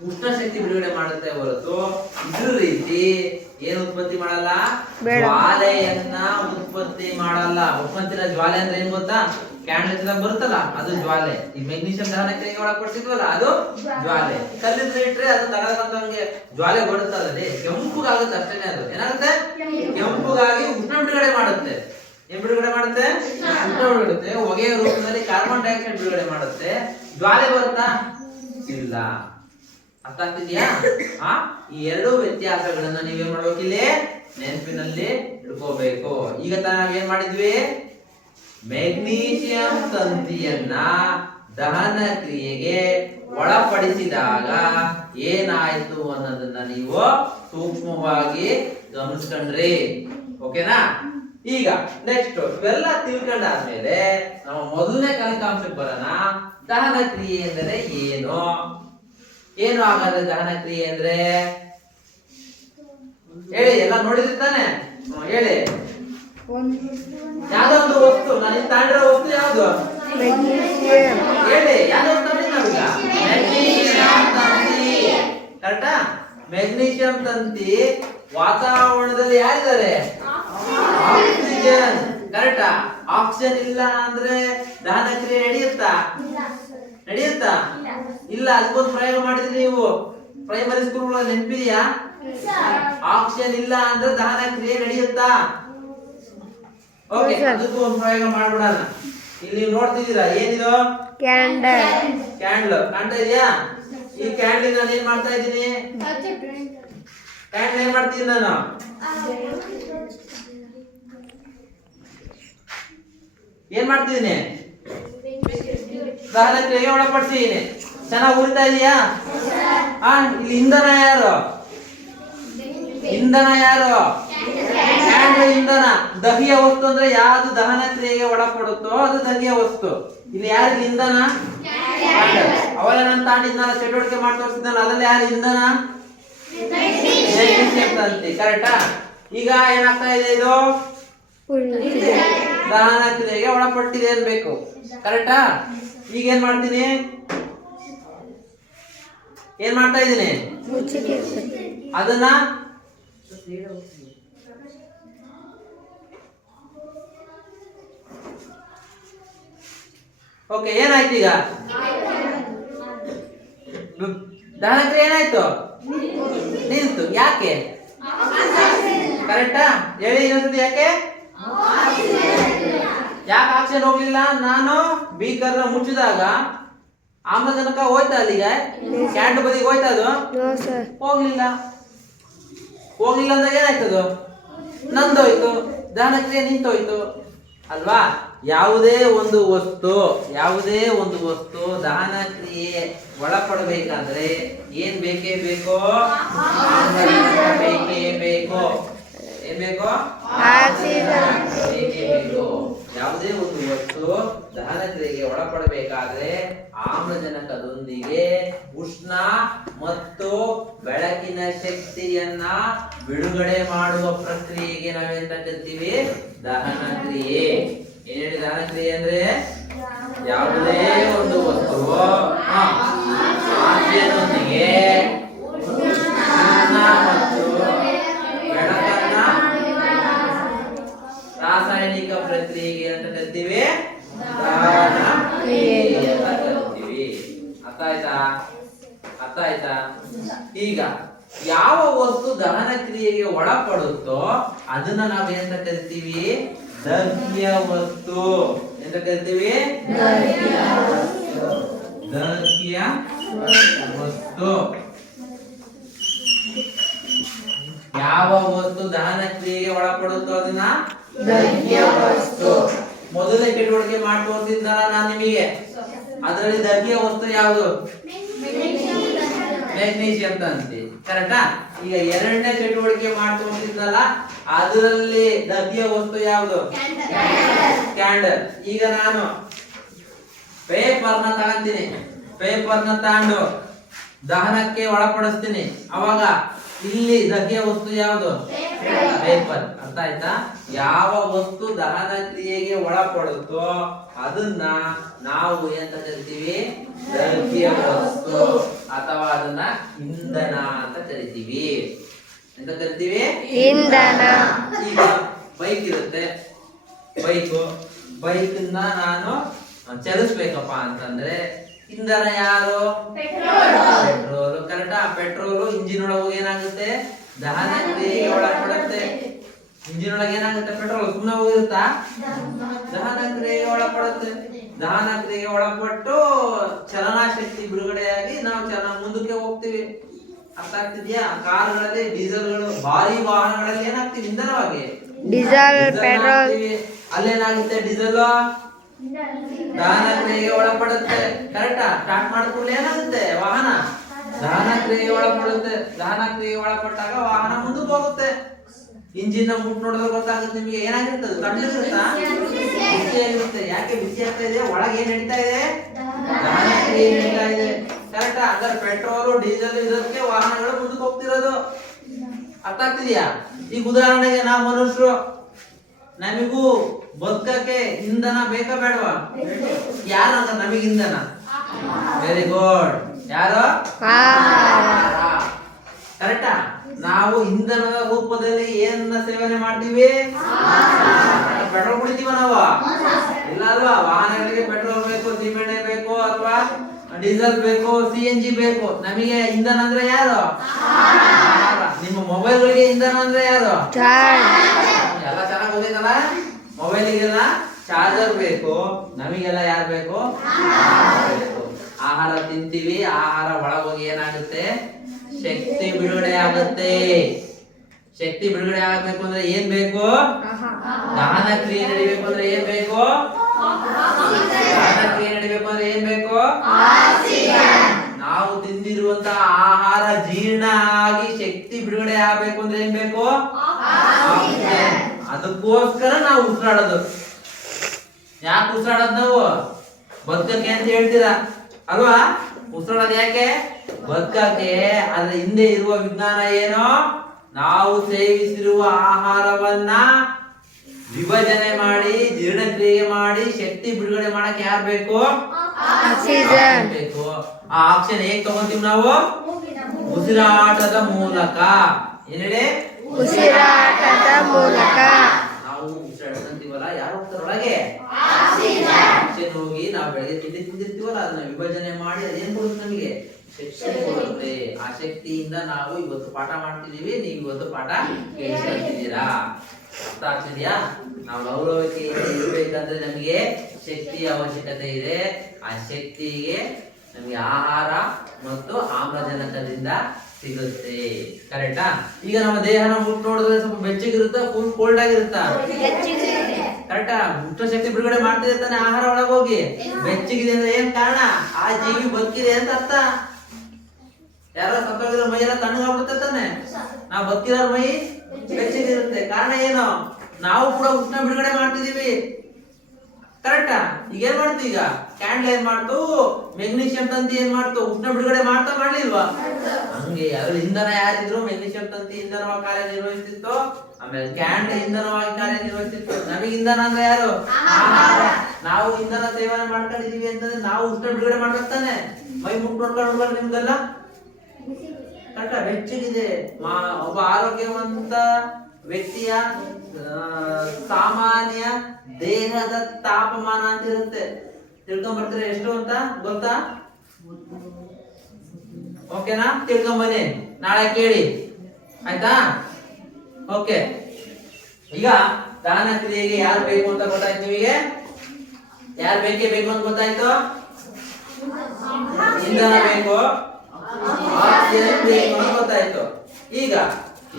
ಉಷ್ಣ ಶಕ್ತಿ ಬಿಡುಗಡೆ ಮಾಡುತ್ತೆ ಹೊರತು ಇದ್ರ ರೀತಿ ಏನು ಉತ್ಪತ್ತಿ ಮಾಡಲ್ಲ, ಬೇಡ. ಜ್ವಾಲೆಯನ್ನ ಉತ್ಪತ್ತಿ ಮಾಡಲ್ಲ. ಉತ್ಪತ್ತಿನ ಜ್ವಾಲೆ ಅಂದ್ರೆ ಏನ್ ಗೊತ್ತಾ? ಕ್ಯಾಂಡಲ್ ಬರುತ್ತಲ್ಲ ಅದು ಜ್ವಾಲೆ. ಈ ಮೆಗ್ನೀಷಿಯಂ ದಹನ ಕ್ರಿಯೆಗೆ ಒಳಪಡಿಸಿದ್ವಲ್ಲ ಅದು ಜ್ವಾಲೆ. ಕಲ್ಲಿದ್ರೆ ಇಟ್ರೆ ಅದು ತಗದಂತ ನಮ್ಗೆ ಜ್ವಾಲೆ ಬರುತ್ತಲ್ಲದೆ ಕೆಂಪುಗಾಗುತ್ತೆ ಅಷ್ಟೇನೆ. ಅದು ಏನಾಗುತ್ತೆ? ಕೆಂಪುಗಾಗಿ ಉಷ್ಣ ಬಿಡುಗಡೆ ಮಾಡುತ್ತೆ. ಏನ್ ಬಿಡುಗಡೆ ಮಾಡುತ್ತೆ? ಉಷ್ಣ ಬಿಡುತ್ತೆ. ಹೊಗೆಯ ರೂಪದಲ್ಲಿ ಕಾರ್ಬನ್ ಡೈಆಕ್ಸೈಡ್ ಬಿಡುಗಡೆ ಮಾಡುತ್ತೆ. ಜ್ವಾಲೆ ಬರುತ್ತಾ? ಇಲ್ಲ. ಅರ್ಥ ಆಗ್ತಿದ್ಯಾ? ಈ ಎರಡು ವ್ಯತ್ಯಾಸಗಳನ್ನ ನೀವೇನ್ ಮಾಡ್ಬೇಕು? ಇಲ್ಲಿ ನೆನಪಿನಲ್ಲಿ ಇಟ್ಕೋಬೇಕು. ಈಗ ನಾವೇನ್ ಮಾಡಿದ್ವಿ? ಮೆಗ್ನೀಷಿಯಂ ತಂತಿಯನ್ನ ದಹನ ಕ್ರಿಯೆಗೆ ಒಳಪಡಿಸಿದಾಗ ಏನಾಯ್ತು ಅನ್ನೋದನ್ನ ನೀವು ಸೂಕ್ಷ್ಮವಾಗಿ ಗಮನಿಸ್ಕೊಂಡ್ರಿ. ಓಕೆನಾ? ಈಗ ನೆಕ್ಸ್ಟ್ ಇವೆಲ್ಲ ತಿಳ್ಕೊಂಡಾದ್ಮೇಲೆ ನಾವು ಮೊದಲನೇ ಕಲಿಕಾಂಶಕ್ಕೆ ಬರೋಣ. ದಹನ ಕ್ರಿಯೆ ಎಂದರೆ ಏನು? ಏನು ಹಾಗಾದ್ರೆ ದಹನ ಕ್ರಿಯೆ ಅಂದ್ರೆ? ಹೇಳಿ, ಎಲ್ಲ ನೋಡಿದ್ರಿ ತಾನೆ? ಹೇಳಿ. ಯಾವ್ದೋ ಒಂದು ವಸ್ತು, ನಾನು ತಾಂಡಿರೋ ವಸ್ತು ಯಾವ್ದು? ಮೆಗ್ನೀಷಿಯಂ. ಹೇಳಿ, ಯಾವ್ದು ತಾಂಡಿ ನಾವೀಗ? ಮೆಗ್ನೀಷಿಯಂ ತಂತಿ. ಕರೆಕ್ಟಾ? ಮೆಗ್ನೀಷಿಯಂ ತಂತಿ ವಾತಾವರಣದಲ್ಲಿ ಯಾರಿದ್ದಾರೆ? ಆಕ್ಸಿಜನ್. ಕರೆಕ್ಟಾ? ಆಕ್ಸಿಜನ್ ಇಲ್ಲ ಅಂದ್ರೆ ದಹನ ಕ್ರಿಯೆ ನಡೆಯುತ್ತಾ? ನಡೆಯುತ್ತಾ? ಇಲ್ಲ. ಅದಕ್ಕೊಂದು ಪ್ರಯೋಗ ಮಾಡಿದ್ರಿ ನೀವು ಪ್ರೈಮರಿ ಸ್ಕೂಲ್ ನೆನಪಿದೆಯಾ? ಆಕ್ಸಿಜನ್ ಇಲ್ಲ ಅಂದ್ರೆ ದಹನ ಕ್ರಿಯೆ ನಡೆಯುತ್ತಾ? ಓಕೆ, ಅದಕ್ಕೂ ಒಂದು ಪ್ರಯೋಗ ಮಾಡ್ಬಿಡೋಣ. ಇಲ್ಲಿ ನೀವು ನೋಡ್ತಿದ್ದೀರಾ ಏನಿದು? ಕ್ಯಾಂಡಲ್. ಕ್ಯಾಂಡಲ್ ಕಾಣ್ತಾ ಇದೆಯಾ? ಈ ಕ್ಯಾಂಡಲ್ ನಾನು ಏನ್ ಮಾಡ್ತಾ ಇದ್ದೀನಿ? ಕ್ಯಾಂಡಲ್ ಏನ್ ಮಾಡ್ತೀನಿ ನಾನು? ಏನ್ ಮಾಡ್ತಿದ್ದೀನಿ? ದಹನ ಕ್ರಿಯೆಗೆ ಒಳಪಡಿಸಿದ್ದೀನಿ. ಚೆನ್ನಾಗಿ ಉರಿತಾ ಇದೆಯಾ? ಇಲ್ಲಿ ಇಂಧನ ಯಾರು? ಇಂಧನ ಯಾರು? ಕ್ಯಾಂಡಲ್ ಇಂಧನ. ದಹಿಯ ವಸ್ತು ಅಂದ್ರೆ ಯಾವುದು ದಹನ ಕ್ರಿಯೆಗೆ ಒಳಪಡುತ್ತೋ ಅದು ದಹಿಯ ವಸ್ತು. ಇಲ್ಲಿ ಯಾರು ಇಂಧನ? ಅವೆಲ್ಲ ನಾನು ತಾಂಡಿದ್ನಲ್ಲ, ಚಟುವಟಿಕೆ ಮಾಡಿ ತೋರಿಸಿದ್ನಲ್ಲ, ಅದ್ರಲ್ಲಿ ಯಾರು ಇಂಧನ? ತಂತಿ. ಕರೆಕ್ಟಾ? ಈಗ ಏನಾಗ್ತಾ ಇದೆ? ಇದು ದಹನ ಕ್ರಿಯೆಗೆ ಒಳಪಟ್ಟಿದೆ ಅನ್ಬೇಕು. ಕರೆಕ್ಟಾ? ಈಗ ಏನ್ ಮಾಡ್ತೀನಿ? ಏನ್ ಮಾಡ್ತಾ ಇದ್ದೀನಿ? ಅದನ್ನ ಓಕೆ, ಏನಾಯ್ತು ಈಗ? ದಹನ ಕ್ರಿಯೆ ಏನಾಯ್ತು? ನಿಲ್ತು. ಯಾಕೆ? ಕರೆಕ್ಟಾ? ಹೇಳಿ ಇನ್ನೊಂದ್ಸತಿ. ಯಾಕೆ? ಯಾಕೆ ಆಕ್ಸಿಜನ್ ಹೋಗ್ಲಿಲ್ಲ? ನಾನು ಬೀಕರ್ ಮುಚ್ಚಿದಾಗ ಆಮ್ಲಜನಕ ಹೋಯ್ತಾ ಅಲ್ಲಿಗೆ? ಕ್ಯಾಂಡ್ ಬದಿಗೆ ಹೋಯ್ತಾ? ಅದು ಹೋಗ್ಲಿಲ್ಲ. ಹೋಗ್ಲಿಲ್ಲ ಅಂದಾಗ ಏನಾಯ್ತದು? ನಂದೋಯ್ತು. ದಹನ ಕ್ರಿಯೆ ನಿಂತೋಯ್ತು ಅಲ್ವಾ? ಯಾವುದೇ ಒಂದು ವಸ್ತು ದಹನ ಕ್ರಿಯೆ ಒಳಪಡಬೇಕಾದ್ರೆ ಏನ್ ಬೇಕೇ ಬೇಕು? ಬೇಕೇ ಬೇಕು. ಏನ್ ಬೇಕು? ಬೇಕೇ ಬೇಕು. ಯಾವುದೇ ಒಂದು ವಸ್ತು ದಹನ ಕ್ರಿಯೆಗೆ ಒಳಪಡಬೇಕಾದ್ರೆ ಆಮ್ಲಜನಕದೊಂದಿಗೆ ಉಷ್ಣ ಮತ್ತು ಬೆಳಕಿನ ಶಕ್ತಿಯನ್ನ ಬಿಡುಗಡೆ ಮಾಡುವ ಪ್ರಕ್ರಿಯೆಗೆ ನಾವೆಂತ ಕರಿತೀವಿ? ದಹನ ಕ್ರಿಯೆ. ಏನ್ ಹೇಳಿ? ದಹನ ಕ್ರಿಯೆ ಅಂದ್ರೆ ಯಾವುದೇ ಒಂದು ವಸ್ತು ಆಕ್ಸಿಜನ್ನೊಂದಿಗೆ ಉಷ್ಣ ಮತ್ತು ಬೆಳಕನ್ನ ರಾಸಾಯನಿಕ ಪ್ರಕ್ರಿಯೆಗೆ ಅಂತ ಕರಿತೀವಿ ದಹನ ಕ್ರಿಯೆ ಅಂತ ಕರಿತೀವಿ. ಅರ್ಥ ಆಯ್ತಾ? ಈಗ ಯಾವ ವಸ್ತು ದಹನ ಕ್ರಿಯೆಗೆ ಒಳಪಡುತ್ತೋ ಅದನ್ನ ನಾವೇನಂತ ಕರಿತೀವಿ? ದಹ್ಯ ವಸ್ತು ಎಂತ ಕರಿತೀವಿ? ದಹ್ಯ ವಸ್ತು. ಯಾವ ವಸ್ತು ದಹನ ಕ್ರಿಯೆಗೆ ಒಳಪಡುತ್ತೋ ಅದನ್ನ ದಹ್ಯ ವಸ್ತು. ಮೊದಲನೇ ಚಟುವಟಿಕೆ ಮಾಡಿ ತೋರಿಸಿದ್ನಲ್ಲ ನಾನು ನಿಮಗೆ, ಅದರಲ್ಲಿ ದಹ್ಯ ವಸ್ತು ಯಾವುದು? ಮೆಗ್ನೀಷಿಯಂ ತಂತಿ. ಕರೆಕ್ಟಾ? ಈಗ ಎರಡನೇ ಚಟುವಟಿಕೆ ಮಾಡಿ ತೋರಿಸಿದ್ನಲ್ಲ ಅದರಲ್ಲಿ ದಹ್ಯ ವಸ್ತು ಯಾವುದು? ಕ್ಯಾಂಡಲ್. ಈಗ ನಾನು ಪೇಪರ್ನ ತಗೊಂತೀನಿ. ಪೇಪರ್ನ ತಗೊಂಡು ದಹನಕ್ಕೆ ಒಳಪಡಿಸ್ತೀನಿ. ಅವಾಗ ಇಲ್ಲಿ ದಹ್ಯ ವಸ್ತು ಯಾವುದು? ಪೇಪರ್. ಅರ್ಥ ಆಯ್ತಾ? ಯಾವ ವಸ್ತು ದಹನ ಕ್ರಿಯೆಗೆ ಒಳಪಡುತ್ತೋ ಅದನ್ನ ನಾವು ಎಂತ ಕರಿತೀವಿ? ದಹ್ಯ ವಸ್ತು ಅಥವಾ ಅದನ್ನ ಇಂಧನ ಅಂತ ಕರಿತೀವಿ. ಎಂತ ಕರಿತೀವಿ? ಇಂಧನ. ಈಗ ಬೈಕ್ ಇರುತ್ತೆ, ಬೈಕ್ ನಾನು ಚಲಿಸ್ಬೇಕಪ್ಪ ಅಂತಂದ್ರೆ ಇಂಧನ ಯಾರು? ಪೆಟ್ರೋಲ್. ಕರೆಕ್ಟಾ? ಪೆಟ್ರೋಲ್ ಇಂಜಿನ್ ಒಳಗೆ ಏನಾಗುತ್ತೆ? ದಹನ ಕ್ರಿಯೆಗೆ ಒಳಪಡುತ್ತೆ. ಇಂಜಿನ್ ಒಳಗೆ ಏನಾಗುತ್ತೆ? ಪೆಟ್ರೋಲ್ ಸುಮ್ಮನೆ ಹೋಗಿರುತ್ತಾ? ದಹನ ಕ್ರಿಯೆಗೆ ಒಳಪಡುತ್ತೆ. ದಹನ ಕ್ರಿಯೆಗೆ ಒಳಪಟ್ಟು ಚಲನಾ ಶಕ್ತಿ ಬಿಡುಗಡೆಯಾಗಿ ನಾವು ಮುಂದಕ್ಕೆ ಹೋಗ್ತೀವಿ. ಅರ್ಥ ಆಗ್ತಿದ್ಯಾ? ಕಾರುಗಳಲ್ಲಿ ಡೀಸೆಲ್ಗಳು, ಭಾರಿ ವಾಹನಗಳಲ್ಲಿ ಏನಾಗ್ತೀವಿ? ಇಂಧನವಾಗಿ ಡೀಸೆಲ್, ಪೆಟ್ರೋಲ್. ಅಲ್ಲೇನಾಗುತ್ತೆ? ಡೀಸೆಲ್ ದಹನ ಕ್ರಿಯೆಗೆ ಒಳಪಡುತ್ತೆ. ಕರೆಕ್ಟಾ? ಸ್ಟಾರ್ಟ್ ಮಾಡಿದ ಕೂಡಲೇ ಏನಾಗುತ್ತೆ? ವಾಹನ ದಹನ ಕ್ರಿಯೆಗೆ ಒಳಪಡುತ್ತೆ. ದಹನ ಕ್ರಿಯೆಗೆ ಒಳಪಟ್ಟಾಗ ವಾಹನ ಮುಂದಕ್ಕೆ ಹೋಗುತ್ತೆ. ಇಂಜಿನ್ ಮುಟ್ ನೋಡಿದ್ರೆ ಗೊತ್ತಾಗುತ್ತೆ ನಿಮಗೆ. ಏನಾಗಿರ್ತದೆ? ತಣ್ಣಗಿರುತ್ತಾ? ಬಿಸಿಯಾಗಿರುತ್ತೆ. ಯಾಕೆ ಬಿಸಿ ಆಗ್ತಾ ಇದೆ? ಒಳಗೆ ಏನ್ ನಡೀತಾ ಇದೆ? ದಹನ ಕ್ರಿಯೆ ನಡೀತಾ ಇದೆ. ಕರೆಕ್ಟಾ? ಅಂದ್ರೆ ಪೆಟ್ರೋಲ್ ಡೀಸೆಲ್ ಇದಕ್ಕೆ ವಾಹನಗಳು ಮುಂದಕ್ಕೆ ಹೋಗ್ತಿರೋದು. ಅರ್ಥ ಆಗ್ತಿದ್ಯಾ? ಈಗ ಉದಾಹರಣೆಗೆ ನಾವು ಮನುಷ್ಯರು, ನಮಿಗೂ ಬದುಕಕ್ಕೆ ಇಂಧನ ಬೇಕಾ ಬೇಡವಾ? ಯಾರು ಅಂತ ನಮಗೆ ಇಂಧನ? Very good. ಯಾರು? ಕರೆಕ್ಟಾ? ನಾವು ಇಂಧನದ ರೂಪದಲ್ಲಿ ಏನನ್ನ ಸೇವನೆ ಮಾಡ್ತೀವಿ? ಪೆಟ್ರೋಲ್ ಕುಡಿತೀವ ನಾವು? ಇಲ್ಲ ಅಲ್ವಾ? ವಾಹನಗಳಿಗೆ ಪೆಟ್ರೋಲ್ ಬೇಕು, ಸಿಮೆಂಟ್ ಬೇಕು, ಅಥವಾ ಡೀಸೆಲ್ ಬೇಕು, CNG ಬೇಕು. ನಮಗೆ ಇಂಧನ ಅಂದ್ರೆ ಯಾರು? ನಿಮ್ಮ ಮೊಬೈಲ್ಗಳಿಗೆ ಇಂಧನ ಅಂದ್ರೆ ಯಾರು? ಎಲ್ಲ ಚೆನ್ನಾಗಿ ಹೋಗಿದಲ್ಲ. ಮೊಬೈಲಿಗೆಲ್ಲ ಚಾರ್ಜರ್ ಬೇಕು. ನಮಗೆಲ್ಲ ಯಾರು ಬೇಕು? ಆಹಾರ ತಿಂತೀವಿ. ಆಹಾರ ಒಳಗೋಗಿ ಏನಾಗುತ್ತೆ? ಶಕ್ತಿ ಬಿಡುಗಡೆ ಆಗುತ್ತೆ. ಶಕ್ತಿ ಬಿಡುಗಡೆ ಆಗಬೇಕು ಅಂದ್ರೆ ಏನ್ ಬೇಕು? ದಹನ ಕ್ರಿಯೆ ನಡಿಬೇಕು ಅಂದ್ರೆ ಏನ್ ಬೇಕು? ದಹನ ಕ್ರಿಯೆ ನಡಿಬೇಕು ಅಂದ್ರೆ ಏನ್ ಬೇಕು? ನಾವು ತಿಂದಿರುವಂತಹ ಆಹಾರ ಜೀರ್ಣ ಆಗಿ ಶಕ್ತಿ ಬಿಡುಗಡೆ ಆಗಬೇಕು ಅಂದ್ರೆ ಏನ್ ಬೇಕು? ಆಕ್ಸಿಜನ್. ಅದಕ್ಕೋಸ್ಕರ ನಾವು ಉಸಿರಾಡೋದು. ಯಾಕೆ ಉಸಿರಾಡೋದು? ನಾವು ಬದುಕಕ್ಕೆ ಅಂತ ಹೇಳ್ತೀರಾ ಅಲ್ವಾ? ಉಸಿರಾಡೋದು ಯಾಕೆ? ಬದುಕಕ್ಕೆ. ಅದ್ರ ಹಿಂದೆ ಇರುವ ವಿಜ್ಞಾನ ಏನು? ನಾವು ಸೇವಿಸಿರುವ ಆಹಾರವನ್ನ ವಿಭಜನೆ ಮಾಡಿ, ಜೀರ್ಣಕ್ರಿಯೆ ಮಾಡಿ, ಶಕ್ತಿ ಬಿಡುಗಡೆ ಮಾಡಕ್ಕೆ ಯಾರು ಬೇಕು? ಆಕ್ಸಿಜನ್ ಬೇಕು. ಆ ಆಕ್ಸಿಜನ್ ಹೇಗೆ ತಗೊಂತೀವಿ ನಾವು? ಉಸಿರಾಟದ ಮೂಲಕ. ಏನ್ ಹೇಳಿ? ಉಸಿರಾಟದ ಮೂಲಕ. ನಾವು ಉಸಿರಾಡ್ತೀವಲ್ಲ, ಯಾರು ಹೋಗ್ತಾರೆ ಒಳಗೆ? ಆಕ್ಸಿಜನ್ ಹೋಗಿ ನಾವು ಬೆಳಗ್ಗೆ ತಿಂದಿರ್ತೀವಲ್ಲ, ಅದನ್ನ ವಿಭಜನೆ ಮಾಡಿ ಅದೇನ್ ಕೊಡುತ್ತೆ ನಮಗೆ? ಶಕ್ತಿ ಕೊಡುತ್ತೆ. ಆ ಶಕ್ತಿಯಿಂದ ನಾವು ಇವತ್ತು ಪಾಠ ಮಾಡ್ತಿದೀವಿ. ನೀವು ಇವತ್ತು ಪಾಠ ಕೇಳಿಸ್ಕೊಳ್ತಿದ್ದೀರಾ. ಅರ್ಥ ಆಗ್ತಿದ್ಯಾ? ನಾವು ಲವಲವಿಕೆಯಿಂದ ಇರ್ಬೇಕಂದ್ರೆ ನಮಗೆ ಶಕ್ತಿಯ ಅವಶ್ಯಕತೆ ಇದೆ. ಆ ಶಕ್ತಿಗೆ ನಮಗೆ ಆಹಾರ ಮತ್ತು ಆಮ್ಲಜನಕದಿಂದ ಸಿಗುತ್ತೆ. ಕರೆಕ್ಟಾ? ಈಗ ನಮ್ಮ ದೇಹನ ಮುಟ್ಟು ನೋಡಿದ್ರೆ ಸ್ವಲ್ಪ ಬೆಚ್ಚಗಿರುತ್ತಾ, ಫುಲ್ ಕೋಲ್ಡ್ ಆಗಿರುತ್ತಾ? ಕರೆಕ್ಟಾ? ಮುಟ್ಟ ಶಕ್ತಿ ಬಿಡುಗಡೆ ಮಾಡ್ತಿದೆ ತಾನೆ ಆಹಾರ ಒಳಗೋಗಿ. ಬೆಚ್ಚಗಿದೆ ಅಂದ್ರೆ ಏನ್ ಕಾರಣ? ಆ ಜೀವಿ ಬದುಕಿದೆ ಅಂತ ಅರ್ಥ. ಯಾರೋ ಸತ್ತೋಗಿರೋ ಮೈ ಎಲ್ಲ ತಣ್ಣಗಾಗ್ಬಿಡುತ್ತೆ ತಾನೆ. ನಾವು ಬದುಕಿರೋ ಮೈ ಬೆಚ್ಚಗಿರುತ್ತೆ. ಕಾರಣ ಏನು? ನಾವು ಕೂಡ ಉಷ್ಣ ಬಿಡುಗಡೆ ಮಾಡ್ತಿದೀವಿ. ಕರೆಕ್ಟಾ? ಈಗ ಏನ್ ಮಾಡ್ತೀವಿ? ಈಗ ಕ್ಯಾಂಡಲ್ ಏನ್ ಮಾಡ್ತು? ಮೆಗ್ನೀಷಿಯಂ ತಂತಿ ಏನ್ ಮಾಡ್ತು? ಉಷ್ಣ ಬಿಡುಗಡೆ ಮಾಡ್ಲಿಲ್ವಾ? ಹಂಗೆ ಅದ್ರ ಇಂಧನ ಯಾರಿದ್ರು? ಮೆಗ್ನೀಷಿಯಂ ತಂತಿ ಇಂಧನವಾಗಿ ಕಾರ್ಯನಿರ್ವಹಿಸ್ತಿತ್ತು. ಆಮೇಲೆ ಕ್ಯಾಂಡಲ್ ಇಂಧನವಾಗಿ ಕಾರ್ಯನಿರ್ವಹಿಸ್ತಿತ್ತು. ನಮಗೆ ಇಂಧನ ಅಂದ್ರೆ ಯಾರು? ನಾವು ಇಂಧನ ಸೇವನೆ ಮಾಡ್ಕೊಂಡಿದೀವಿ ಅಂತಂದ್ರೆ ನಾವು ಉಷ್ಣ ಬಿಡುಗಡೆ ಮಾಡ್ತಾನೆ. ಮೈ ಮುಟ್ಟು ನೋಡ್ಕೊಂಡು ನಿಮ್ಗೆಲ್ಲ ಕರೆಕ್ಟಾ? ಬೆಚ್ಚಗಿದೆ. ಒಬ್ಬ ಆರೋಗ್ಯವಂತ ವ್ಯಕ್ತಿಯ ಸಾಮಾನ್ಯ ದೇಹದ ತಾಪಮಾನ ಅಂತ ಇರುತ್ತೆ. ತಿಳ್ಕೊಂಡ್ ಬರ್ತೀರಾ ಎಷ್ಟು ಅಂತ ಗೊತ್ತಾ? ಓಕೆನಾ? ತಿಳ್ಕೊಂಬನ್ನಿ, ನಾಳೆ ಕೇಳಿ. ಆಯ್ತಾ? ಓಕೆ. ಈಗ ದಹನ ಕ್ರಿಯೆಗೆ ಯಾರು ಬೇಕು ಅಂತ ಗೊತ್ತಾಯ್ತು. ನಿಮಗೆ ಯಾರು ಬೇಕೇ ಬೇಕು ಅಂತ ಗೊತ್ತಾಯ್ತು? ಇಂಧನ ಬೇಕು, ಆಕ್ಸಿಜನ್ ಬೇಕು ಅಂತ ಗೊತ್ತಾಯ್ತು. ಈಗ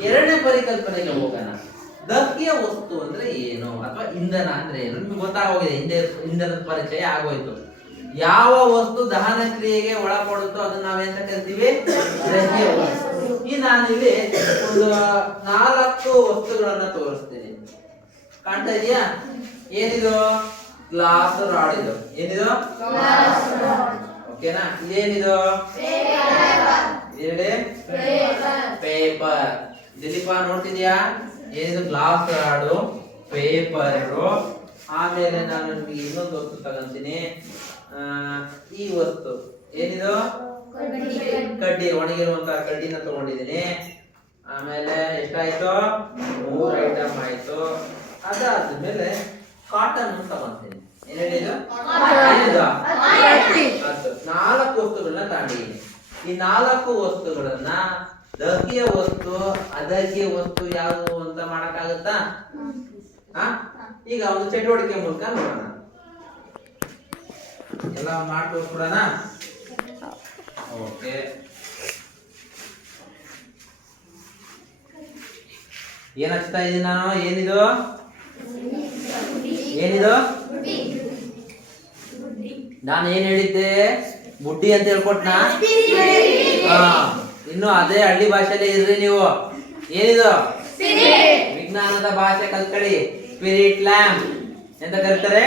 ಎರಡನೇ ಪರಿಕಲ್ಪನೆಗೆ ಹೋಗೋಣ. ದಹ್ಯ ವಸ್ತು ಅಂದ್ರೆ ಏನು ಅಥವಾ ಇಂಧನ ಅಂದ್ರೆ ಏನು ನಿಮ್ಗೆ ಗೊತ್ತಾಗೋಗಿದೆ. ಇಂಧನದ ಪರಿಚಯ ಆಗೋಯ್ತು. ಯಾವ ವಸ್ತು ದಹನ ಕ್ರಿಯೆಗೆ ಒಳಪಡುತ್ತೋ ಅದನ್ನ ನಾವೆಂತ ಕರಿತೀವಿ? ದಹ್ಯ ವಸ್ತು. ಈ ನಾನಿಲ್ಲಿ ಒಂದು 4 ವಸ್ತುಗಳನ್ನ ತೋರಿಸ್ತೀನಿ. ಕಾಣ್ತಾ ಇದೆಯಾ? ಏನಿದು? Glass rod. ಇದು ಏನಿದು? ಓಕೆನಾ? ಇದೇನಿದು? ಹೇಳಿ ಪೇಪರ್. ದಿಲೀಪ ನೋಡ್ತಿದ್ಯಾ? ಏನಿದು? Glass rod, paper. ಆಮೇಲೆ ನಾನು ನಿಮಗೆ ಇನ್ನೊಂದು ವಸ್ತು ತಗೊಂತೀನಿ. ಈ ವಸ್ತು ಏನಿದು? ಕಡ್ಡಿ, ಒಣಗಿರುವಂತಹ ಕಡ್ಡಿನ ತಗೊಂಡಿದ್ದೀನಿ. ಆಮೇಲೆ ಎಷ್ಟಾಯ್ತು? 3 ಐಟಮ್ ಆಯ್ತು. ಅದಾದ್ಮೇಲೆ ಕಾಟನ್ ತಗೊಂತೀನಿ. ಏನ್ ಹೇಳಿದ್ದು? ಅದು 4 ವಸ್ತುಗಳನ್ನ ತಗೊಂಡಿದ್ದೀನಿ. ಈ 4 ವಸ್ತುಗಳನ್ನ ದಹ್ಯ ವಸ್ತು, ಅದಹ್ಯ ವಸ್ತು ಯಾವುದು ಅಂತ ಮಾಡಕ್ಕಾಗತ್ತಾ? ಈಗ ಒಂದು ಚಟುವಟಿಕೆ ಮೂಲಕ ನೋಡೋಣ. ಎಲ್ಲ ಮಾಡಿ ತೋರಿಸ್ಬಿಡೋಣ. ಓಕೆ, ಏನ್ ಹಚ್ತಾ ಇದೀನಿ ನಾನು? ಏನಿದು? ಏನಿದು? ನಾನು ಏನ್ ಹೇಳಿದ್ದೆ? ಬುಡ್ಡಿ ಅಂತ ಹೇಳ್ಕೊಟ್ನಾ? ಇನ್ನು ಅದೇ ಹಳ್ಳಿ ಭಾಷೆಯಲ್ಲಿ ಇರ್ರಿ ನೀವು. ಏನಿದು? ವಿಜ್ಞಾನದ ಭಾಷೆ ಕಲ್ತ್ಕೊಳ್ಳಿ. ಸ್ಪಿರಿಟ್ ಲ್ಯಾಂಪ್ ಎಂತ ಕರೀತಾರೆ?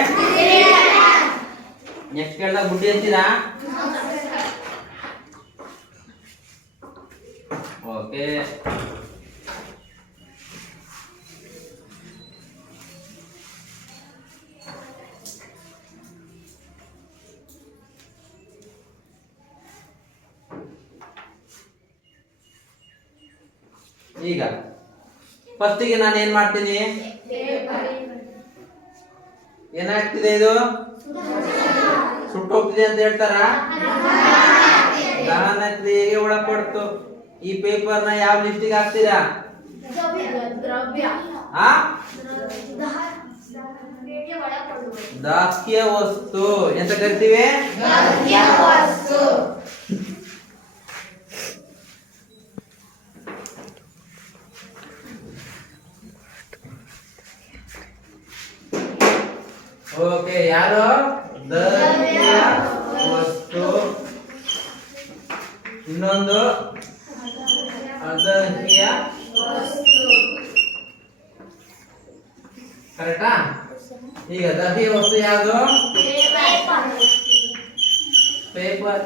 ನೆಕ್ಸ್ಟ್ ಕೇಳಿದಾಗ ಬುಡ್ಡಿ ಅಂತೀರಾ? ಓಕೆ, ಈಗ ಫಸ್ಟಿಗೆ ನಾನು ಏನ್ ಮಾಡ್ತೀನಿ? ಏನಾಗ್ತಿದೆ? ಇದು ಸುಟ್ಟೋಗ್ತಿದೆ ಅಂತ ಹೇಳ್ತಾರ? ದಹನ ಕ್ರಿಯೆಗೆ ಒಳಪಡ್ತು. ಈ ಪೇಪರ್ನ ಯಾವ ಲಿಸ್ಟಿಗೆ ಹಾಕ್ತೀರಾ? ದಹ್ಯ ವಸ್ತು ಎಂತ ಕರಿತೀವಿ? ಓಕೆ, ಯಾರು? ದಹ್ಯ ವಸ್ತು. ಇನ್ನೊಂದು ಅದಹ್ಯ ವಸ್ತು. ಕರೆಕ್ಟಾ? ಈಗ ದಹ್ಯ ವಸ್ತು ಯಾವುದು? ಪೇಪರ್.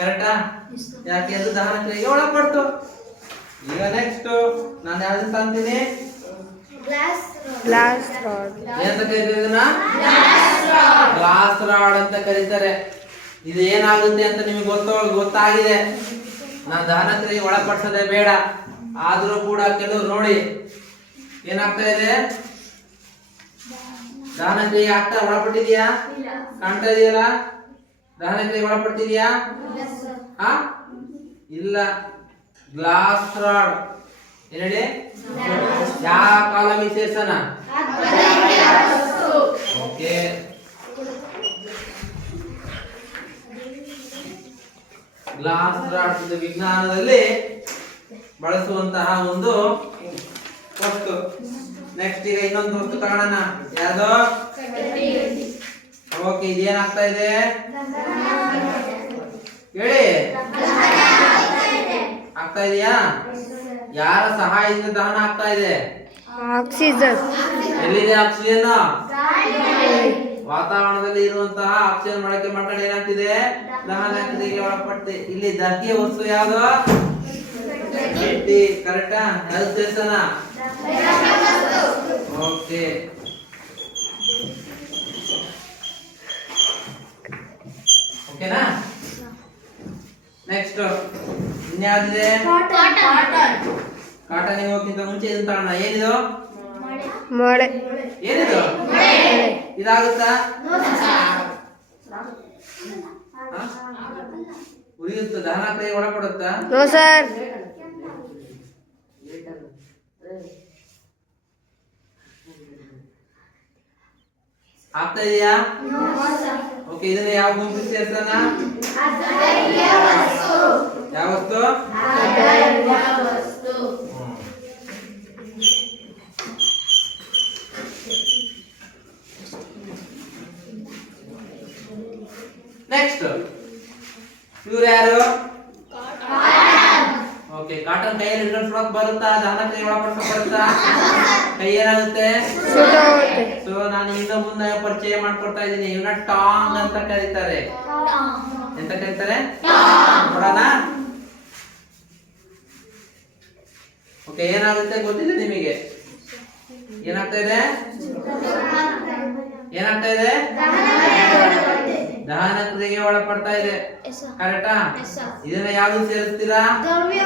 ಕರೆಕ್ಟಾ? ಯಾಕೆ? ಅದು ದಹನ ಕ್ರಿಯೆಗೆ ಒಳಪಡ್ತು. ಈಗ ನೆಕ್ಸ್ಟ್ ನಾನು ಯಾವ್ದನ್ನ ತಂತೀನಿ? Glass rod. ಏನಂತ ಕರೀತಾರೆ ಇದನ್ನ? ಗ್ಲಾಸ್ ರಾಡ್ ಅಂತ ಕರೀತಾರೆ. ಇದು ಏನಾಗುತ್ತೆ ಅಂತ ನಿಮಗೆ ಗೊತ್ತಾಗಿದೆ. ನಾನು ದಹನ ಕ್ರಿಯೆಗೆ ಒಳಪಡಿಸೋದೇ ಬೇಡ. ಆದ್ರೂ ಕೂಡ ಕೆಲವರು ನೋಡಿ ಏನಾಗ್ತಾ ಇದೆ? ದಹನ ಕ್ರಿಯೆ ಆಗ್ತಾ ಒಳಪಟ್ಟಿದ್ಯಾ? ಕಾಣ್ತಾ ಇದೆಯಲ್ಲ? ದಹನ ಕ್ರಿಯೆ ಒಳಪಡ್ತಿದ್ಯಾ? ಇಲ್ಲ. ಗ್ಲಾಸ್ ರಾಡ್ ಏನ್ ಹೇಳಿ? ಯಾವ ಕಾಲಮಿ ಸೇರ್ಸನ? ಓಕೆ, ಗ್ಲಾಸ್ ರಾಡ್ ಇದು ವಿಜ್ಞಾನದಲ್ಲಿ ಬಳಸುವಂತಹ ಒಂದು ವಸ್ತು. ನೆಕ್ಸ್ಟ್ ಈಗ ಇನ್ನೊಂದು ವಸ್ತು ತಗೊಳ್ಳೋಣ. ಯಾವುದು? ಓಕೆ, ಇದೇನಾಗ್ತಾ ಇದೆ ಹೇಳಿ? ಆಗ್ತಾ ಇದೆಯಾ? ಯಾರ ಸಹಾಯದಿಂದ ದಹನ ಆಗ್ತಾ ಇದೆ? ಆಕ್ಸಿಜನ್. ಎಲ್ಲಿದೆ ಆಕ್ಸಿಜನ್? ವಾತಾವರಣದಲ್ಲಿ ಇರುವಂತಹ ಆಕ್ಸಿಜನ್ ಬಳಕೆ ಮಾಡ್ಕೊಂಡು ಏನಾಗ್ತಿದೆ? ದಹನ ಕ್ರಿಯೆಗೆ ಒಳಪಡ್ತಿದೆ. ಇಲ್ಲಿ ದಹ್ಯ ವಸ್ತು ಯಾವುದು? ಗಟ್ಟಿ. ಕರೆಕ್ಟಾ? ಯಾವ್ದು ಸೇರ್ಸನ? ಓಕೆ, ಓಕೆನಾ? ನೆಕ್ಸ್ಟ್ ಇನ್ಯಾವ್ದಿದೆ? ಕಾಟನ್ ಹೋಗೋಕ್ಕಿಂತ ಮುಂಚೆ ಇದನ್ನ ತಗೋಣ. ಏನಿದು? ಮೊಳೆ. ಏನಿದು? ಇದಾಗುತ್ತಾ? ಉರಿಯುತ್ತ? ದಹನ ಕ್ರಿಯೆ ಒಳಪಡುತ್ತಾ? No sir. ಆಗ್ತಾ ಇದೆಯಾ? ಓಕೆ, ಇದನ್ನ ಯಾವ ಗುಂಪಿಗೆ ಸೇರ್ಸೋಣ? ಯಾವ ವಸ್ತು? ನೆಕ್ಸ್ಟ್ ಇವ್ರು ಯಾರು? ಓಕೆ, ಕಾಟನ್ ಕೈಯಲ್ಲಿ ಹಿಡ್ಕೊಂಡು ಬರುತ್ತಾ? ದಹನ ಕ್ರಿಯೆ ಒಳಪಡಿಸಕ್ ಬರುತ್ತಾ? ಕೈ ಏನಾಗುತ್ತೆ? ಸೊ ನಾನು ಇನ್ನು ಮುಂದೆ ಪರಿಚಯ ಮಾಡ್ಕೊಡ್ತಾ ಇದ್ದೀನಿ. ಇವನ್ನ ಟಾಂಗ್ ಅಂತ ಕರೀತಾರೆ. ಎಂತ ಕರೀತಾರೆ? ನೋಡೋಣ. ಓಕೆ, ಏನಾಗುತ್ತೆ ಗೊತ್ತಿದೆ ನಿಮಗೆ? ಏನಾಗ್ತಾ ಇದೆ? ಏನಾಗ್ತಾ ಇದೆ? ದಹನ ಕ್ರಿಯೆಗೆ ಒಳಪಡ್ತಾ ಇದೆ. ಕರೆಕ್ಟಾ? ಇದನ್ನ ಯಾವ್ದು ಸೇರಿಸ್ತೀರಾ? ದ್ರವ್ಯ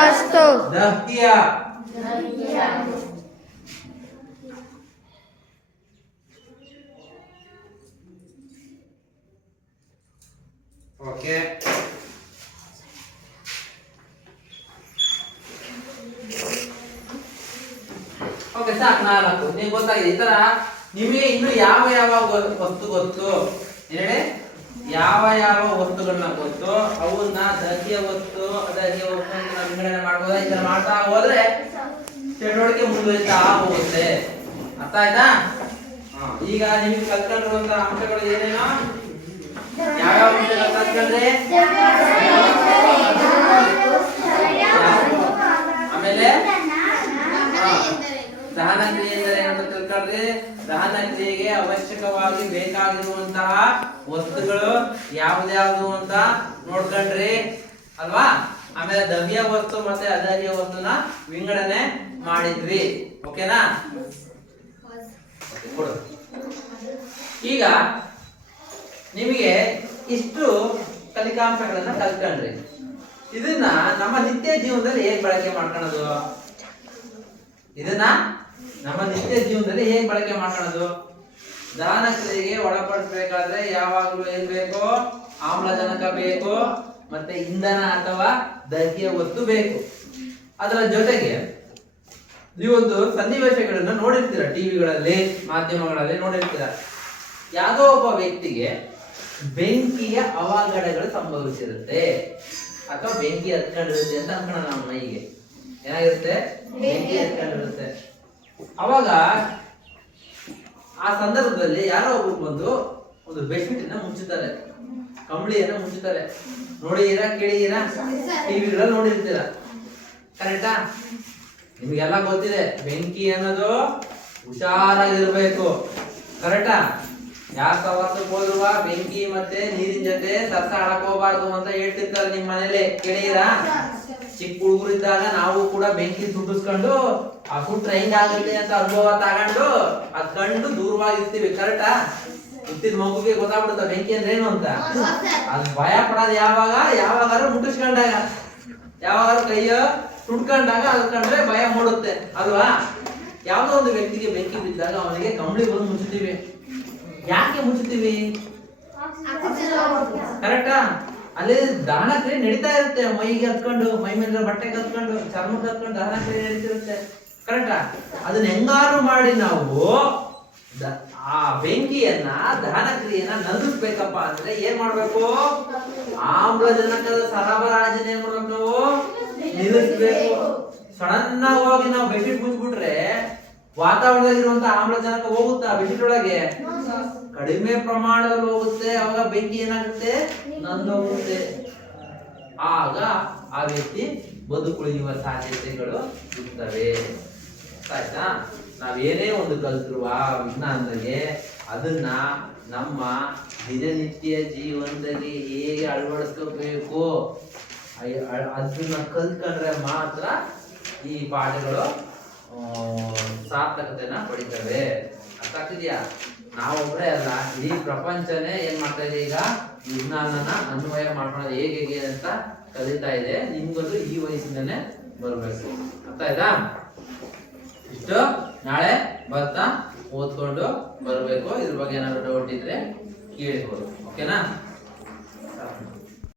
ವಸ್ತು. ದಹ್ಯ. ಓಕೆ, ಓಕೆ ಸಾಕು. 4 ನಿಮ್ಗೆ ಗೊತ್ತಾಗಿದೆ. ಈ ತರ ನಿಮಗೆ ಇನ್ನು ಯಾವ ಯಾವ ವಸ್ತು ಗೊತ್ತು ಹೇಳಿ? ಯಾವ ಯಾವ ವಸ್ತುಗಳನ್ನ ಗೊತ್ತು ಅವನ್ನ ದಹ್ಯ ವಸ್ತು ಅದಹ್ಯ ವಸ್ತು ಅಂತ ನಾವು ವಿಂಗಡಣೆ ಮಾಡ್ಬೋದಾ? ಈ ತರ ಮಾಡ್ತಾ ಹೋದ್ರೆ ಚಟುವಟಿಕೆ ಮುಂದುವರಿತಾ ಹೋಗುತ್ತೆ. ಅರ್ಥ ಆಯ್ತಾ? ಈಗ ನಿಮಗೆ ಕಲ್ತ್ಕೊಂಡಿರುವಂತ ಅಂಶಗಳು ಏನೇನೋ? ಯಾವ್ಯಾವ ಅಂಶಗಳು ಕಲ್ತ್ಕೊಂಡ್ರೆ? ಆಮೇಲೆ ದಹನ ಕ್ರಿಯೆ ಎಂದರೆ ಏನು ತಿಳ್ಕೊಂಡ್ರೆ, ದಹನ ಕ್ರಿಯೆಗೆ ಅವಶ್ಯಕವಾಗಿ ಬೇಕಾಗಿರುವಂತಹ ವಸ್ತುಗಳು ಯಾವ್ದ್ಯಾವ್ದು ಅಂತ ನೋಡ್ಕೊಂಡ್ರಿ ಅಲ್ವಾ? ಆಮೇಲೆ ದಹ್ಯ ವಸ್ತು ಮತ್ತೆ ಅದಹ್ಯ ವಸ್ತುನ ವಿಂಗಡಣೆ ಮಾಡಿದ್ವಿ. ಓಕೆನಾ? ಈಗ ನಿಮಗೆ ಇಷ್ಟು ಕಲಿಕಾಂಶಗಳನ್ನ ಕಲ್ತ್ಕೊಂಡ್ರಿ. ಇದನ್ನ ನಮ್ಮ ನಿತ್ಯ ಜೀವನದಲ್ಲಿ ಹೇಗ್ ಬಳಕೆ ಮಾಡ್ಕೊಳ್ಳೋದು? ಇದನ್ನ ನಮ್ಮ ನಿತ್ಯ ಜೀವನದಲ್ಲಿ ಹೇಗ್ ಬಳಕೆ ಮಾಡ್ಕೊಳ್ಳೋದು? ದಹನ ಕ್ರಿಯೆಗೆ ಒಳಪಡಿಸಬೇಕಾದ್ರೆ ಯಾವಾಗಲೂ ಏನ್ ಬೇಕು? ಆಮ್ಲಜನಕ ಬೇಕು, ಮತ್ತೆ ಇಂಧನ ಅಥವಾ ದಹ್ಯ ವಸ್ತು ಬೇಕು. ಅದರ ಜೊತೆಗೆ ನೀವೊಂದು ಸನ್ನಿವೇಶಗಳನ್ನ ನೋಡಿರ್ತೀರ, ಟಿವಿಗಳಲ್ಲಿ ಮಾಧ್ಯಮಗಳಲ್ಲಿ ನೋಡಿರ್ತೀರ. ಯಾವುದೋ ಒಬ್ಬ ವ್ಯಕ್ತಿಗೆ ಬೆಂಕಿಯ ಅವಘಡಗಳು ಸಂಭವಿಸಿರುತ್ತೆ ಅಥವಾ ಬೆಂಕಿ ಹತ್ಕೊಂಡಿರುತ್ತೆ ಅಂತ ಅನ್ಕೋಣ. ನಮ್ಮ ಮೈಗೆ ಏನಾಗಿರುತ್ತೆ? ಬೆಂಕಿ ಹತ್ಕೊಂಡಿರುತ್ತೆ. ಅವಾಗ ಆ ಸಂದರ್ಭದಲ್ಲಿ ಯಾರೋ ಒಬ್ರು ಬಂದು ಒಂದು ಬೆಡ್ಶೀಟ್ ಮುಚ್ಚುತ್ತಾರೆ, ಕಂಬಳಿಯನ್ನ ಮುಚ್ಚುತ್ತಾರೆ. ನೋಡಿದ್ದೀರಾ, ಕೇಳಿದ್ದೀರಾ? ಟಿವಿಗಳಲ್ಲಿ ನೋಡಿರ್ತೀರ. ಕರೆಕ್ಟಾ? ನಿಮ್ಗೆಲ್ಲ ಗೊತ್ತಿದೆ ಬೆಂಕಿ ಅನ್ನೋದು ಹುಷಾರಾಗಿರ್ಬೇಕು. ಕರೆಕ್ಟಾ? ಯಾಕೆ ಅವತ್ತಕ್ಕೆ ಹೋದ್ರು ಬೆಂಕಿ ಮತ್ತೆ ನೀರಿನ ಜೊತೆ ಸರ್ಸ ಆಡಕ್ ಹೋಗ್ಬಾರ್ದು ಅಂತ ಹೇಳ್ತಿರ್ತಾರೆ ನಿಮ್ ಮನೇಲಿ. ಕೇಳಿರಾ? ಚಿಕ್ಕ ಹುಡುಗರು ಇದ್ದಾಗ ನಾವು ಕೂಡ ಬೆಂಕಿ ಸುಟ್ಟಿಸ್ಕೊಂಡು ಆ ಸುಟ್ರೆ ಹೆಂಗಾಗುತ್ತೆ ಅಂತ ಅನುಭವ ತಗೊಂಡು ಅದ್ ಕಂಡು ದೂರವಾಗಿರ್ತೀವಿ. ಕರೆಕ್ಟಾ? ಹುಟ್ಟಿದ ಮಗುಗೆ ಗೊತ್ತಾಗ್ಬಿಡುತ್ತ ಬೆಂಕಿ ಅಂದ್ರೆ ಏನು ಅಂತ. ಅದ್ ಭಯ ಪಡೋದು ಯಾವಾಗಾರು ಮುಟ್ಟಿಸ್ಕೊಂಡಾಗ, ಯಾವಾಗಾರು ಕೈಯ ಸುಟ್ಕೊಂಡಾಗ ಅದ್ ಕಂಡ್ರೆ ಭಯ ಮೂಡುತ್ತೆ ಅಲ್ವಾ? ಯಾವ್ದೋ ಒಂದು ವ್ಯಕ್ತಿಗೆ ಬೆಂಕಿ ಬಿದ್ದಾಗ ಅವನಿಗೆ ಕಂಬಳಿ ಬಂದು ಮುಚ್ಚುತ್ತೀವಿ. ಯಾಕೆ ಮುಚ್ಚುತ್ತೀವಿ? ಕರೆಕ್ಟಾ? ಅಲ್ಲಿ ದಹನ ಕ್ರಿಯೆ ನಡೀತಾ ಇರುತ್ತೆ. ಮೈಗೆ ಹತ್ಕೊಂಡು, ಮೈ ಮೇಲೆ ಬಟ್ಟೆಗೆ ಹತ್ಕೊಂಡು, ಚರ್ಮಕ್ಕೆ ಹತ್ಕೊಂಡು ದಹನ ಕ್ರಿಯೆ ನಡೀತಿರುತ್ತೆ. ಕರೆಕ್ಟಾ? ಅದನ್ನ ಹೆಂಗಾರು ಮಾಡಿ ನಾವು ಆ ಬೆಂಕಿಯನ್ನ ದಹನ ಕ್ರಿಯೆನ ನಂದಿಸ್ಬೇಕಪ್ಪ ಅಂದ್ರೆ ಏನ್ ಮಾಡ್ಬೇಕು? ಆಮ್ಲಜನಕದ ಸರಬರಾಜನೆ ಏನ್ ಮಾಡ್ಬೇಕು? ನಾವು ನಿಲ್ಲಿಸ್ಬೇಕು. ಸಡನ್ ಆಗಿ ಹೋಗಿ ನಾವು ಬೆಡ್ಶೀಟ್ ಮುಚ್ಚಿಬಿಟ್ರೆ ವಾತಾವರಣದಲ್ಲಿರುವಂತ ಆಮ್ಲಜನಕ ಹೋಗುತ್ತಾ ಬೆಡ್ಶೀಟ್ ಒಳಗೆ? ಕಡಿಮೆ ಪ್ರಮಾಣದಲ್ಲಿ ಹೋಗುತ್ತೆ. ಅವಾಗ ಬೆಂಕಿ ಏನಾಗುತ್ತೆ? ನಂದೋಗುತ್ತೆ. ಆಗ ಆ ವ್ಯಕ್ತಿ ಬದುಕುಳಿಯುವ ಸಾಧ್ಯತೆಗಳು ಇರ್ತವೆ. ಆಯ್ತಾ? ನಾವೇನೇ ಒಂದು ಕಲ್ತಿರುವ ವಿಜ್ಞಾನದಲ್ಲಿ ಅದನ್ನ ನಮ್ಮ ದಿನನಿತ್ಯ ಜೀವನದಲ್ಲಿ ಹೇಗೆ ಅಳವಡಿಸ್ಕೋಬೇಕು ಅದನ್ನ ಕಲ್ತ್ಕೊಂಡ್ರೆ ಮಾತ್ರ ಈ ಪಾಠಗಳು ಸಾರ್ಥಕತೆನ ಪಡಿತವೆ. ಅರ್ಥ ಆಗ್ತಿದ್ಯಾ? ನಾವೊಬ್ಬರೇ ಅಲ್ಲ, ಇಡೀ ಪ್ರಪಂಚನೇ ಏನ್ ಮಾಡ್ತಾ ಇದೆ ಈಗ? ವಿಜ್ಞಾನನ ಅನ್ವಯ ಮಾಡ್ಕೊಳ್ಳೋದು ಹೇಗೆ ಅಂತ ಕಲಿತಾ ಇದೆ. ನಿಮ್ಗದು ಈ ವಯಸ್ಸಿಂದನೇ ಬರ್ಬೇಕು. ಅರ್ಥ ಆಯ್ತಾ? ಇಷ್ಟು ನಾಳೆ ಬರ್ತಾ ಓದ್ಕೊಂಡು ಬರ್ಬೇಕು. ಇದ್ರ ಬಗ್ಗೆ ಏನಾದ್ರು ಡೌಟ್ ಇದ್ರೆ ಕೇಳ್ಬೋದು. ಓಕೆನಾ?